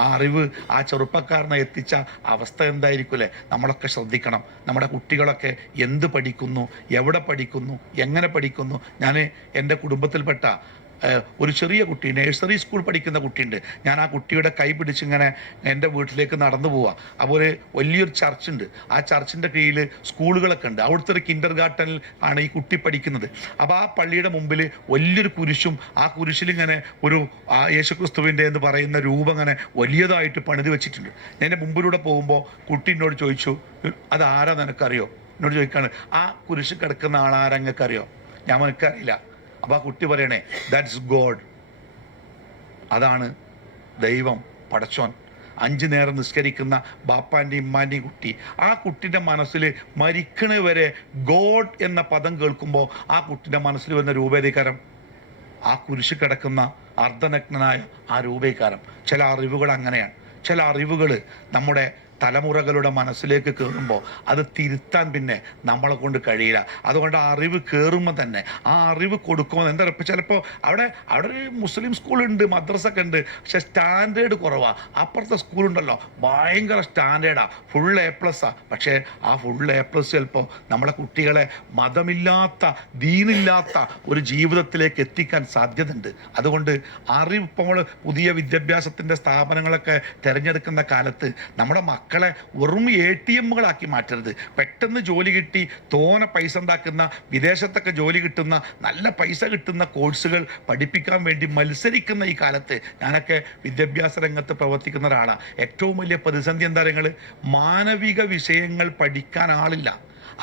ആ അറിവ് ആ ചെറുപ്പക്കാരനെ എത്തിച്ച അവസ്ഥ എന്തായിരിക്കും അല്ലേ? നമ്മളൊക്കെ ശ്രദ്ധിക്കണം. നമ്മുടെ കുട്ടികളൊക്കെ എന്ത് പഠിക്കുന്നു, എവിടെ പഠിക്കുന്നു, എങ്ങനെ പഠിക്കുന്നു. ഞാൻ എൻ്റെ കുടുംബത്തിൽപ്പെട്ട ഒരു ചെറിയ കുട്ടി, നഴ്സറി സ്കൂൾ പഠിക്കുന്ന കുട്ടിയുണ്ട്. ഞാൻ ആ കുട്ടിയുടെ കൈ പിടിച്ചിങ്ങനെ എൻ്റെ വീട്ടിലേക്ക് നടന്നു പോവാം. അപ്പോൾ ഒരു വലിയൊരു ചർച്ചുണ്ട്. ആ ചർച്ചിൻ്റെ കീഴിൽ സ്കൂളുകളൊക്കെ ഉണ്ട്. അവിടുത്തെ ഒരു കിൻഡർ ഗാർട്ടനിൽ ആണ് ഈ കുട്ടി പഠിക്കുന്നത്. അപ്പോൾ ആ പള്ളിയുടെ മുമ്പിൽ വലിയൊരു കുരിശും, ആ കുരിശിലിങ്ങനെ ഒരു യേശുക്രിസ്തുവിൻ്റെ എന്ന് പറയുന്ന രൂപം അങ്ങനെ വലിയതായിട്ട് പണിത് വെച്ചിട്ടുണ്ട്. ഞാൻ എൻ്റെ മുമ്പിലൂടെ പോകുമ്പോൾ കുട്ടി എന്നോട് ചോദിച്ചു, അതാരാ നിനക്കറിയോ? എന്നോട് ചോദിക്കാണ്, ആ കുരിശ് കിടക്കുന്ന ആളാരങ്ങൾക്കറിയോ? ഞാൻ എനിക്കറിയില്ല. അപ്പോൾ ആ കുട്ടി പറയണേ, ദാറ്റ്സ് ഗോഡ്, അതാണ് ദൈവം, പടച്ചോൻ. 5 നേരം നിസ്കരിക്കുന്ന ബാപ്പാൻ്റെയും ഉമ്മാൻ്റെയും കുട്ടി. ആ കുട്ടിൻ്റെ മനസ്സിൽ മരിക്കണ വരെ ഗോഡ് എന്ന പദം കേൾക്കുമ്പോൾ ആ കുട്ടിൻ്റെ മനസ്സിൽ വരുന്ന രൂപേധികാരം ആ കുരിശ് കിടക്കുന്ന അർദ്ധനഗ്നനായ ആ രൂപേകാരം. ചില അറിവുകൾ അങ്ങനെയാണ്. ചില അറിവുകൾ നമ്മുടെ തലമുറകളുടെ മനസ്സിലേക്ക് കയറുമ്പോൾ അത് തിരുത്താൻ പിന്നെ നമ്മളെ കൊണ്ട് കഴിയില്ല. അതുകൊണ്ട് ആ അറിവ് കയറുമ്പോൾ തന്നെ ആ അറിവ് കൊടുക്കുമ്പോൾ എന്താ പറയുക, ചിലപ്പോൾ അവിടെ ഒരു മുസ്ലിം സ്കൂളുണ്ട്, മദ്രസൊക്കെ ഉണ്ട്, പക്ഷെ സ്റ്റാൻഡേർഡ് കുറവാണ്. അപ്പുറത്തെ സ്കൂളുണ്ടല്ലോ ഭയങ്കര സ്റ്റാൻഡേർഡാണ്, ഫുൾ A+. പക്ഷേ ആ ഫുൾ A+ ചിലപ്പോൾ നമ്മളെ കുട്ടികളെ മതമില്ലാത്ത ദീനില്ലാത്ത ഒരു ജീവിതത്തിലേക്ക് എത്തിക്കാൻ സാധ്യതയുണ്ട്. അതുകൊണ്ട് അറിവ് ഇപ്പോൾ നമ്മൾ പുതിയ വിദ്യാഭ്യാസത്തിൻ്റെ സ്ഥാപനങ്ങളൊക്കെ തിരഞ്ഞെടുക്കുന്ന കാലത്ത് നമ്മുടെ മക്കളെ വെറും ATMകളാക്കി മാറ്റരുത്. പെട്ടെന്ന് ജോലി കിട്ടി തോനെ പൈസ ഉണ്ടാക്കുന്ന, വിദേശത്തൊക്കെ ജോലി കിട്ടുന്ന, നല്ല പൈസ കിട്ടുന്ന കോഴ്സുകൾ പഠിപ്പിക്കാൻ വേണ്ടി മത്സരിക്കുന്ന ഈ കാലത്ത്, ഞാനൊക്കെ വിദ്യാഭ്യാസ രംഗത്ത് പ്രവർത്തിക്കുന്ന ഒരാളാണ്, ഏറ്റവും വലിയ പ്രതിസന്ധി എന്താ പറയുക, മാനവിക വിഷയങ്ങൾ പഠിക്കാൻ ആളില്ല.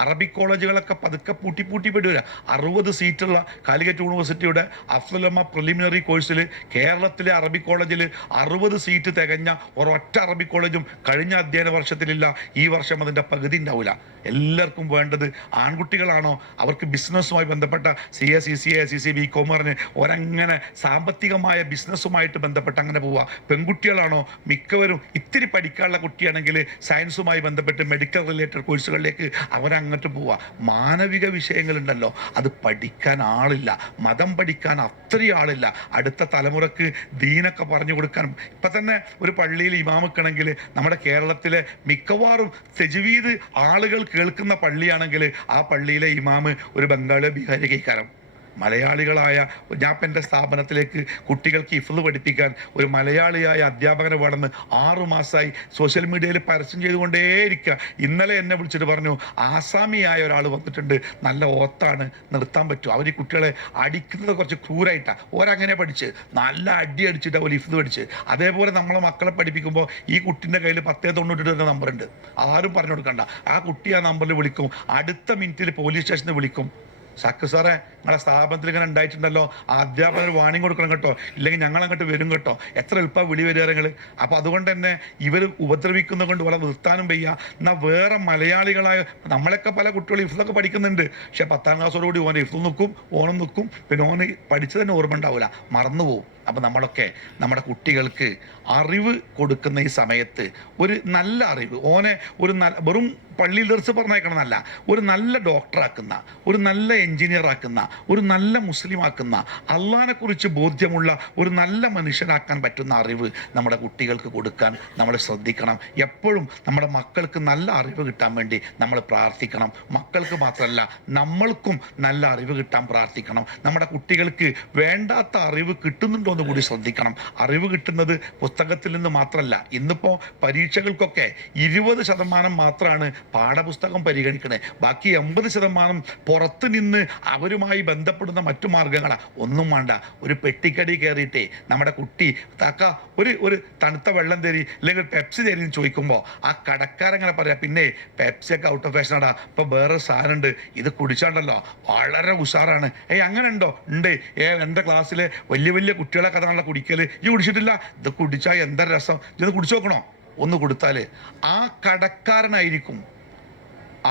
അറബിക് കോളേജുകളൊക്കെ പതുക്കെ പൂട്ടി വിടുക. 60 സീറ്റുള്ള കാലിക്കറ്റ് യൂണിവേഴ്സിറ്റിയുടെ അഫ്സലുലമ പ്രിലിമിനറി കോഴ്സിൽ കേരളത്തിലെ അറബിക് കോളേജിൽ 60 സീറ്റ് തികഞ്ഞ ഒരൊറ്റ അറബിക് കോളേജും കഴിഞ്ഞ അധ്യയന വർഷത്തിലില്ല. ഈ വർഷം അതിൻ്റെ പകുതി ഉണ്ടാവില്ല. എല്ലാവർക്കും വേണ്ടത് ആൺകുട്ടികളാണോ, അവർക്ക് ബിസിനസ്സുമായി ബന്ധപ്പെട്ട CA CCA CCB കൊമേഴ്സിന് ഒരങ്ങനെ സാമ്പത്തികമായ ബിസിനസ്സുമായിട്ട് ബന്ധപ്പെട്ട് അങ്ങനെ പോവുക. പെൺകുട്ടികളാണോ, മിക്കവരും ഇത്തിരി പഠിക്കാനുള്ള കുട്ടിയാണെങ്കിൽ സയൻസുമായി ബന്ധപ്പെട്ട് മെഡിക്കൽ റിലേറ്റഡ് കോഴ്സുകളിലേക്ക് അവരങ്ങോട്ട് പോവുക. മാനവിക വിഷയങ്ങളുണ്ടല്ലോ അത് പഠിക്കാൻ ആളില്ല, മതം പഠിക്കാൻ അത്രയും ആളില്ല. അടുത്ത തലമുറക്ക് ദീനൊക്കെ പറഞ്ഞു കൊടുക്കാൻ ഇപ്പം തന്നെ ഒരു പള്ളിയിൽ ഇമാമിക്കണമെങ്കിൽ നമ്മുടെ കേരളത്തിലെ മിക്കവാറും തജ്വീദ് ആളുകൾ കേൾക്കുന്ന പള്ളിയാണെങ്കിൽ ആ പള്ളിയിലെ ഇമാമ് ഒരു ബംഗാളി ബിഹാരി കൈക്കാരം. മലയാളികളായ ഞാൻ ഇപ്പം എൻ്റെ സ്ഥാപനത്തിലേക്ക് കുട്ടികൾക്ക് ഹിഫ്ള് പഠിപ്പിക്കാൻ ഒരു മലയാളിയായ അധ്യാപകനെ വേണമെന്ന് 6 മാസമായി സോഷ്യൽ മീഡിയയിൽ പരസ്യം ചെയ്തുകൊണ്ടേയിരിക്കുക. ഇന്നലെ എന്നെ വിളിച്ചിട്ട് പറഞ്ഞു, ആസാമിയായ ഒരാൾ വന്നിട്ടുണ്ട്, നല്ല ഓത്താണ്, നിർത്താൻ പറ്റും. അവർ ഈ കുട്ടികളെ അടിക്കുന്നത് കുറച്ച് ക്രൂരായിട്ടാണ്, ഓരങ്ങനെ പഠിച്ച് നല്ല അടി അടിച്ചിട്ട് അവർ ഹിഫ്ള് പഠിച്ച്. അതേപോലെ നമ്മളെ മക്കളെ പഠിപ്പിക്കുമ്പോൾ ഈ കുട്ടീൻ്റെ കയ്യിൽ 1098 നമ്പറുണ്ട്, ആരും പറഞ്ഞു കൊടുക്കണ്ട. ആ കുട്ടി ആ നമ്പറിൽ വിളിക്കും, അടുത്ത മിനിറ്റിൽ പോലീസ് സ്റ്റേഷനിൽ വിളിക്കും, സാക്ക് സാറേ നിങ്ങളെ സ്ഥാപനത്തിൽ ഇങ്ങനെ ഉണ്ടായിട്ടുണ്ടല്ലോ, ആ അധ്യാപകർ വാണിംഗ് കൊടുക്കണം കേട്ടോ, ഇല്ലെങ്കിൽ ഞങ്ങളങ്ങോട്ട് വരും കേട്ടോ. എത്ര എളുപ്പം വിളി വരിക നിങ്ങൾ. അപ്പോൾ അതുകൊണ്ട് തന്നെ ഇവർ ഉപദ്രവിക്കുന്നത് കൊണ്ട് വളരെ നിർത്താനും വയ്യ. എന്നാൽ വേറെ മലയാളികളായ നമ്മളൊക്കെ പല കുട്ടികൾ ഹിഫ്ളൊക്കെ പഠിക്കുന്നുണ്ട്, പക്ഷേ 10ാം ക്ലാസ്സോടുകൂടി ഓൻ ഹിഫ്ള് നിൽക്കും, ഓണം നിൽക്കും, പിന്നെ ഓന് പഠിച്ചു തന്നെ ഓർമ്മ ഉണ്ടാവില്ല, മറന്നുപോകും. അപ്പോൾ നമ്മളൊക്കെ നമ്മുടെ കുട്ടികൾക്ക് അറിവ് കൊടുക്കുന്ന ഈ സമയത്ത് ഒരു നല്ല അറിവ്, ഓനെ ഒരു വെറും പള്ളിയിൽ ദർസ് പറഞ്ഞേക്കണമെന്നല്ല, ഒരു നല്ല ഡോക്ടറാക്കുന്ന, ഒരു നല്ല എഞ്ചിനീയർ ആക്കുന്ന, ഒരു നല്ല മുസ്ലിം ആക്കുന്ന, അള്ളാഹിനെക്കുറിച്ച് ബോധ്യമുള്ള ഒരു നല്ല മനുഷ്യനാക്കാൻ പറ്റുന്ന അറിവ് നമ്മുടെ കുട്ടികൾക്ക് കൊടുക്കാൻ നമ്മൾ ശ്രദ്ധിക്കണം. എപ്പോഴും നമ്മുടെ മക്കൾക്ക് നല്ല അറിവ് കിട്ടാൻ വേണ്ടി നമ്മൾ പ്രാർത്ഥിക്കണം. മക്കൾക്ക് മാത്രമല്ല നമ്മൾക്കും നല്ല അറിവ് കിട്ടാൻ പ്രാർത്ഥിക്കണം. നമ്മുടെ കുട്ടികൾക്ക് വേണ്ടാത്ത അറിവ് കിട്ടുന്നുണ്ടോ എന്ന് കൂടി ശ്രദ്ധിക്കണം. അറിവ് കിട്ടുന്നത് പുസ്തകത്തിൽ നിന്ന് മാത്രമല്ല. ഇന്നിപ്പോൾ പരീക്ഷകൾക്കൊക്കെ 20% മാത്രമാണ് പാഠപുസ്തകം പരിഗണിക്കണേ, ബാക്കി 80% പുറത്ത് നിന്ന് അവരുമായി ബന്ധപ്പെടുന്ന മറ്റു മാർഗങ്ങളാണ്. ഒന്നും വേണ്ട, ഒരു പെട്ടിക്കടി കയറിയിട്ടേ നമ്മുടെ കുട്ടി താക്ക ഒരു തണുത്ത വെള്ളം തരി അല്ലെങ്കിൽ പെപ്സി തരി എന്ന് ചോദിക്കുമ്പോൾ ആ കടക്കാരങ്ങനെ പറയാം, പിന്നെ പെപ്സിയൊക്കെ ഔട്ട് ഓഫ് ഫാഷനാടാ, ഇപ്പോൾ വേറെ സാധനമുണ്ട്, ഇത് കുടിച്ചാണ്ടല്ലോ വളരെ ഉഷാറാണ്. അങ്ങനെ ഉണ്ടോ? ഉണ്ട്. എൻ്റെ ക്ലാസ്സിലെ വലിയ കുട്ടികളെ കഥകളെ കുടിക്കൽ ഈ കുടിച്ചിട്ടില്ല, ഇത് കുടിച്ചാൽ എന്താ രസം, ഇത് കുടിച്ചു നോക്കണോ? ഒന്ന് കൊടുത്താൽ ആ കടക്കാരനായിരിക്കും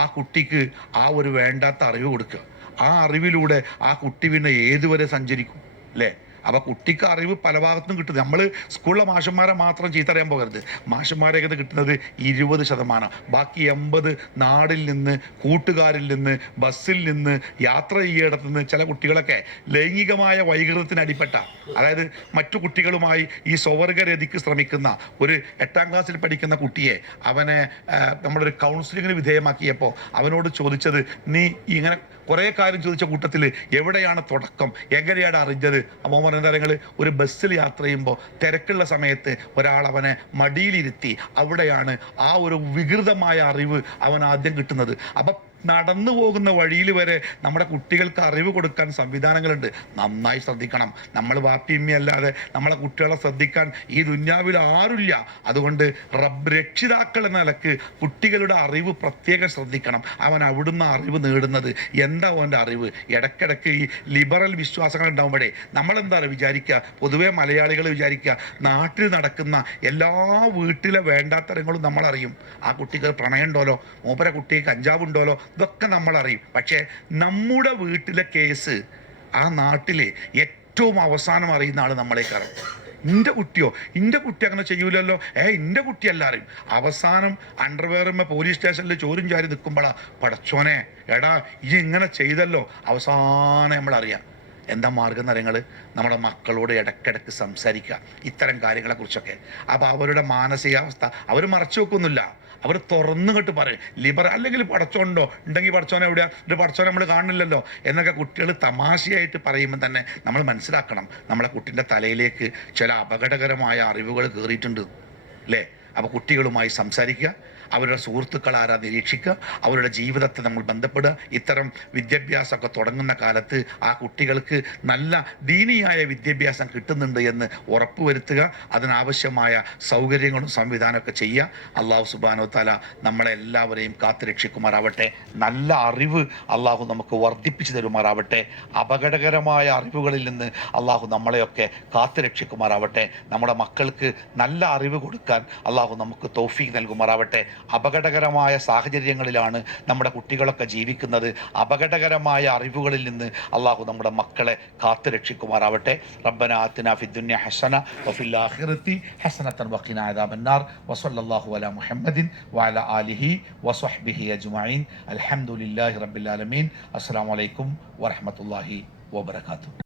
ആ കുട്ടിക്ക് ആ ഒരു വേണ്ടാത്ത അറിവ് കൊടുക്കുക. ആ അറിവിലൂടെ ആ കുട്ടി പിന്നെ ഏതുവരെ സഞ്ചരിക്കും അല്ലേ? അപ്പോൾ കുട്ടിക്ക് അറിവ് പല ഭാഗത്തും കിട്ടുന്നത്. നമ്മൾ സ്കൂളിലെ മാഷന്മാരെ മാത്രം ചീത്തറിയാൻ പോകരുത്. മാഷന്മാരേക്കത് കിട്ടുന്നത് 20%, ബാക്കി 80 നാടിൽ നിന്ന്, കൂട്ടുകാരിൽ നിന്ന്, ബസ്സിൽ നിന്ന്, യാത്ര ചെയ്യിടത്തു നിന്ന്. ചില കുട്ടികളൊക്കെ ലൈംഗികമായ വൈകൃതത്തിന് അടിപ്പെട്ട, അതായത് മറ്റു കുട്ടികളുമായി ഈ സ്വവർഗരതിക്ക് ശ്രമിക്കുന്ന ഒരു 8ാം ക്ലാസ്സിൽ പഠിക്കുന്ന കുട്ടിയെ അവനെ നമ്മളൊരു കൗൺസിലിങ്ങിന് വിധേയമാക്കിയപ്പോൾ അവനോട് ചോദിച്ചത്, നീ ഇങ്ങനെ കുറേ കാര്യം ചോദിച്ച കൂട്ടത്തിൽ എവിടെയാണ് തുടക്കം, എങ്ങനെയാണ് അറിഞ്ഞത്? അപ്പോൾ പറയുന്ന കാര്യങ്ങൾ, ഒരു ബസ്സിൽ യാത്ര ചെയ്യുമ്പോൾ തിരക്കുള്ള സമയത്ത് ഒരാൾ അവനെ മടിയിലിരുത്തി, അവിടെയാണ് ആ ഒരു വികൃതമായ അറിവ് അവൻ ആദ്യം കിട്ടുന്നത്. അപ്പം നടന്നു പോകുന്ന വഴിയിൽ വരെ നമ്മുടെ കുട്ടികൾക്ക് അറിവ് കൊടുക്കാൻ സംവിധാനങ്ങളുണ്ട്. നന്നായി ശ്രദ്ധിക്കണം. നമ്മൾ വാപ്പിയമ്മ അല്ലാതെ നമ്മളെ കുട്ടികളെ ശ്രദ്ധിക്കാൻ ഈ ദുന്യാവിൽ ആരുമില്ല. അതുകൊണ്ട് രക്ഷിതാക്കൾ എന്ന നിലക്ക് കുട്ടികളുടെ അറിവ് പ്രത്യേകം ശ്രദ്ധിക്കണം. അവൻ അവിടുന്ന് അറിവ് നേടുന്നത് എന്താ അവൻ്റെ അറിവ്? ഇടയ്ക്കിടയ്ക്ക് ഈ ലിബറൽ വിശ്വാസങ്ങൾ ഉണ്ടാകുമ്പോഴേ നമ്മളെന്താ വിചാരിക്കുക, പൊതുവേ മലയാളികൾ വിചാരിക്കുക, നാട്ടിൽ നടക്കുന്ന എല്ലാ വീട്ടിലെ വേണ്ടാത്തരങ്ങളും നമ്മളറിയും. ആ കുട്ടിക്ക് പ്രണയം ഉണ്ടോലോ, മൂപ്പര കുട്ടിക്ക് കഞ്ചാവ് ഉണ്ടോലോ, ഇതൊക്കെ നമ്മളറിയും. പക്ഷേ നമ്മുടെ വീട്ടിലെ കേസ് ആ നാട്ടിൽ ഏറ്റവും അവസാനം അറിയുന്ന ആൾ നമ്മളെക്കാളും. എൻ്റെ കുട്ടിയോ, എൻ്റെ കുട്ടി അങ്ങനെ ചെയ്യൂലല്ലോ, എൻ്റെ കുട്ടിയല്ല അറിയും. അവസാനം അണ്ടർവെയറുമ്മ പോലീസ് സ്റ്റേഷനിൽ ചോരും ചാരി നിൽക്കുമ്പോഴാണ് പടച്ചോനെ എടാ ഈ ഇങ്ങനെ ചെയ്തല്ലോ. അവസാനം നമ്മളറിയാം എന്താ മാർഗം എന്നറിയങ്ങൾ. നമ്മുടെ മക്കളോട് ഇടയ്ക്കിടയ്ക്ക് സംസാരിക്കുക ഇത്തരം കാര്യങ്ങളെക്കുറിച്ചൊക്കെ. അപ്പോൾ അവരുടെ മാനസികാവസ്ഥ അവർ മറച്ചു വെക്കൊന്നുമില്ല, അവർ തുറന്നു കേട്ട് പറയും. അല്ലെങ്കിൽ പടച്ചോണ്ടോ ഉണ്ടെങ്കിൽ പടച്ചോനെ എവിടെയാ, ഒരു പടച്ചോനെ നമ്മൾ കാണുന്നില്ലല്ലോ എന്നൊക്കെ കുട്ടികൾ തമാശയായിട്ട് പറയുമ്പോൾ തന്നെ നമ്മൾ മനസ്സിലാക്കണം നമ്മളെ കുട്ടീൻ്റെ തലയിലേക്ക് ചില അപകടകരമായ അറിവുകൾ കയറിയിട്ടുണ്ട് അല്ലേ. അപ്പോൾ കുട്ടികളുമായി സംസാരിക്കുക, അവരുടെ സുഹൃത്തുക്കൾ ആരാ നിരീക്ഷിക്കുക, അവരുടെ ജീവിതത്തെ നമ്മൾ ബന്ധപ്പെടുക. ഇത്തരം വിദ്യാഭ്യാസമൊക്കെ തുടങ്ങുന്ന കാലത്ത് ആ കുട്ടികൾക്ക് നല്ല ദീനിയായ വിദ്യാഭ്യാസം കിട്ടുന്നുണ്ട് എന്ന് ഉറപ്പുവരുത്തുക. അതിനാവശ്യമായ സൗകര്യങ്ങളും സംവിധാനമൊക്കെ ചെയ്യുക. അള്ളാഹു സുബ്ഹാനഹു വതആല നമ്മളെല്ലാവരെയും കാത്തുരക്ഷിക്കുമാറാവട്ടെ. നല്ല അറിവ് അള്ളാഹു നമുക്ക് വർദ്ധിപ്പിച്ചു തരുമാറാവട്ടെ. അപകടകരമായ അറിവുകളിൽ നിന്ന് അള്ളാഹു നമ്മളെയൊക്കെ കാത്തുരക്ഷിക്കുമാറാവട്ടെ. നമ്മുടെ മക്കൾക്ക് നല്ല അറിവ് കൊടുക്കാൻ അള്ളാഹു നമുക്ക് തൗഫീഖ് നൽകുമാറാവട്ടെ. അപകടകരമായ സാഹചര്യങ്ങളിലാണ് നമ്മുടെ കുട്ടികളൊക്കെ ജീവിക്കുന്നത്. അപകടകരമായ അറിവുകളിൽ നിന്ന് അള്ളാഹു നമ്മുടെ മക്കളെ കാത്തു രക്ഷിക്കുമാറാവട്ടെ. റബ്ബനാ ആതിനാ ഫിദ്ദുനിയ ഹസന വഫിൽ ആഖിറതി ഹസനതൻ വഖിനാ അദാബന്നാർ വസല്ലല്ലാഹു അലാ മുഹമ്മദിൻ വഅലാ ആലിഹി വസ്വഹ്ബിഹി അജ്മഈൻ. അൽഹംദുലില്ലാഹി റബ്ബിൽ ആലമീൻ. അസ്സലാമു അലൈക്കും വറഹ്മത്തുള്ളാഹി വബറകാതുഹു.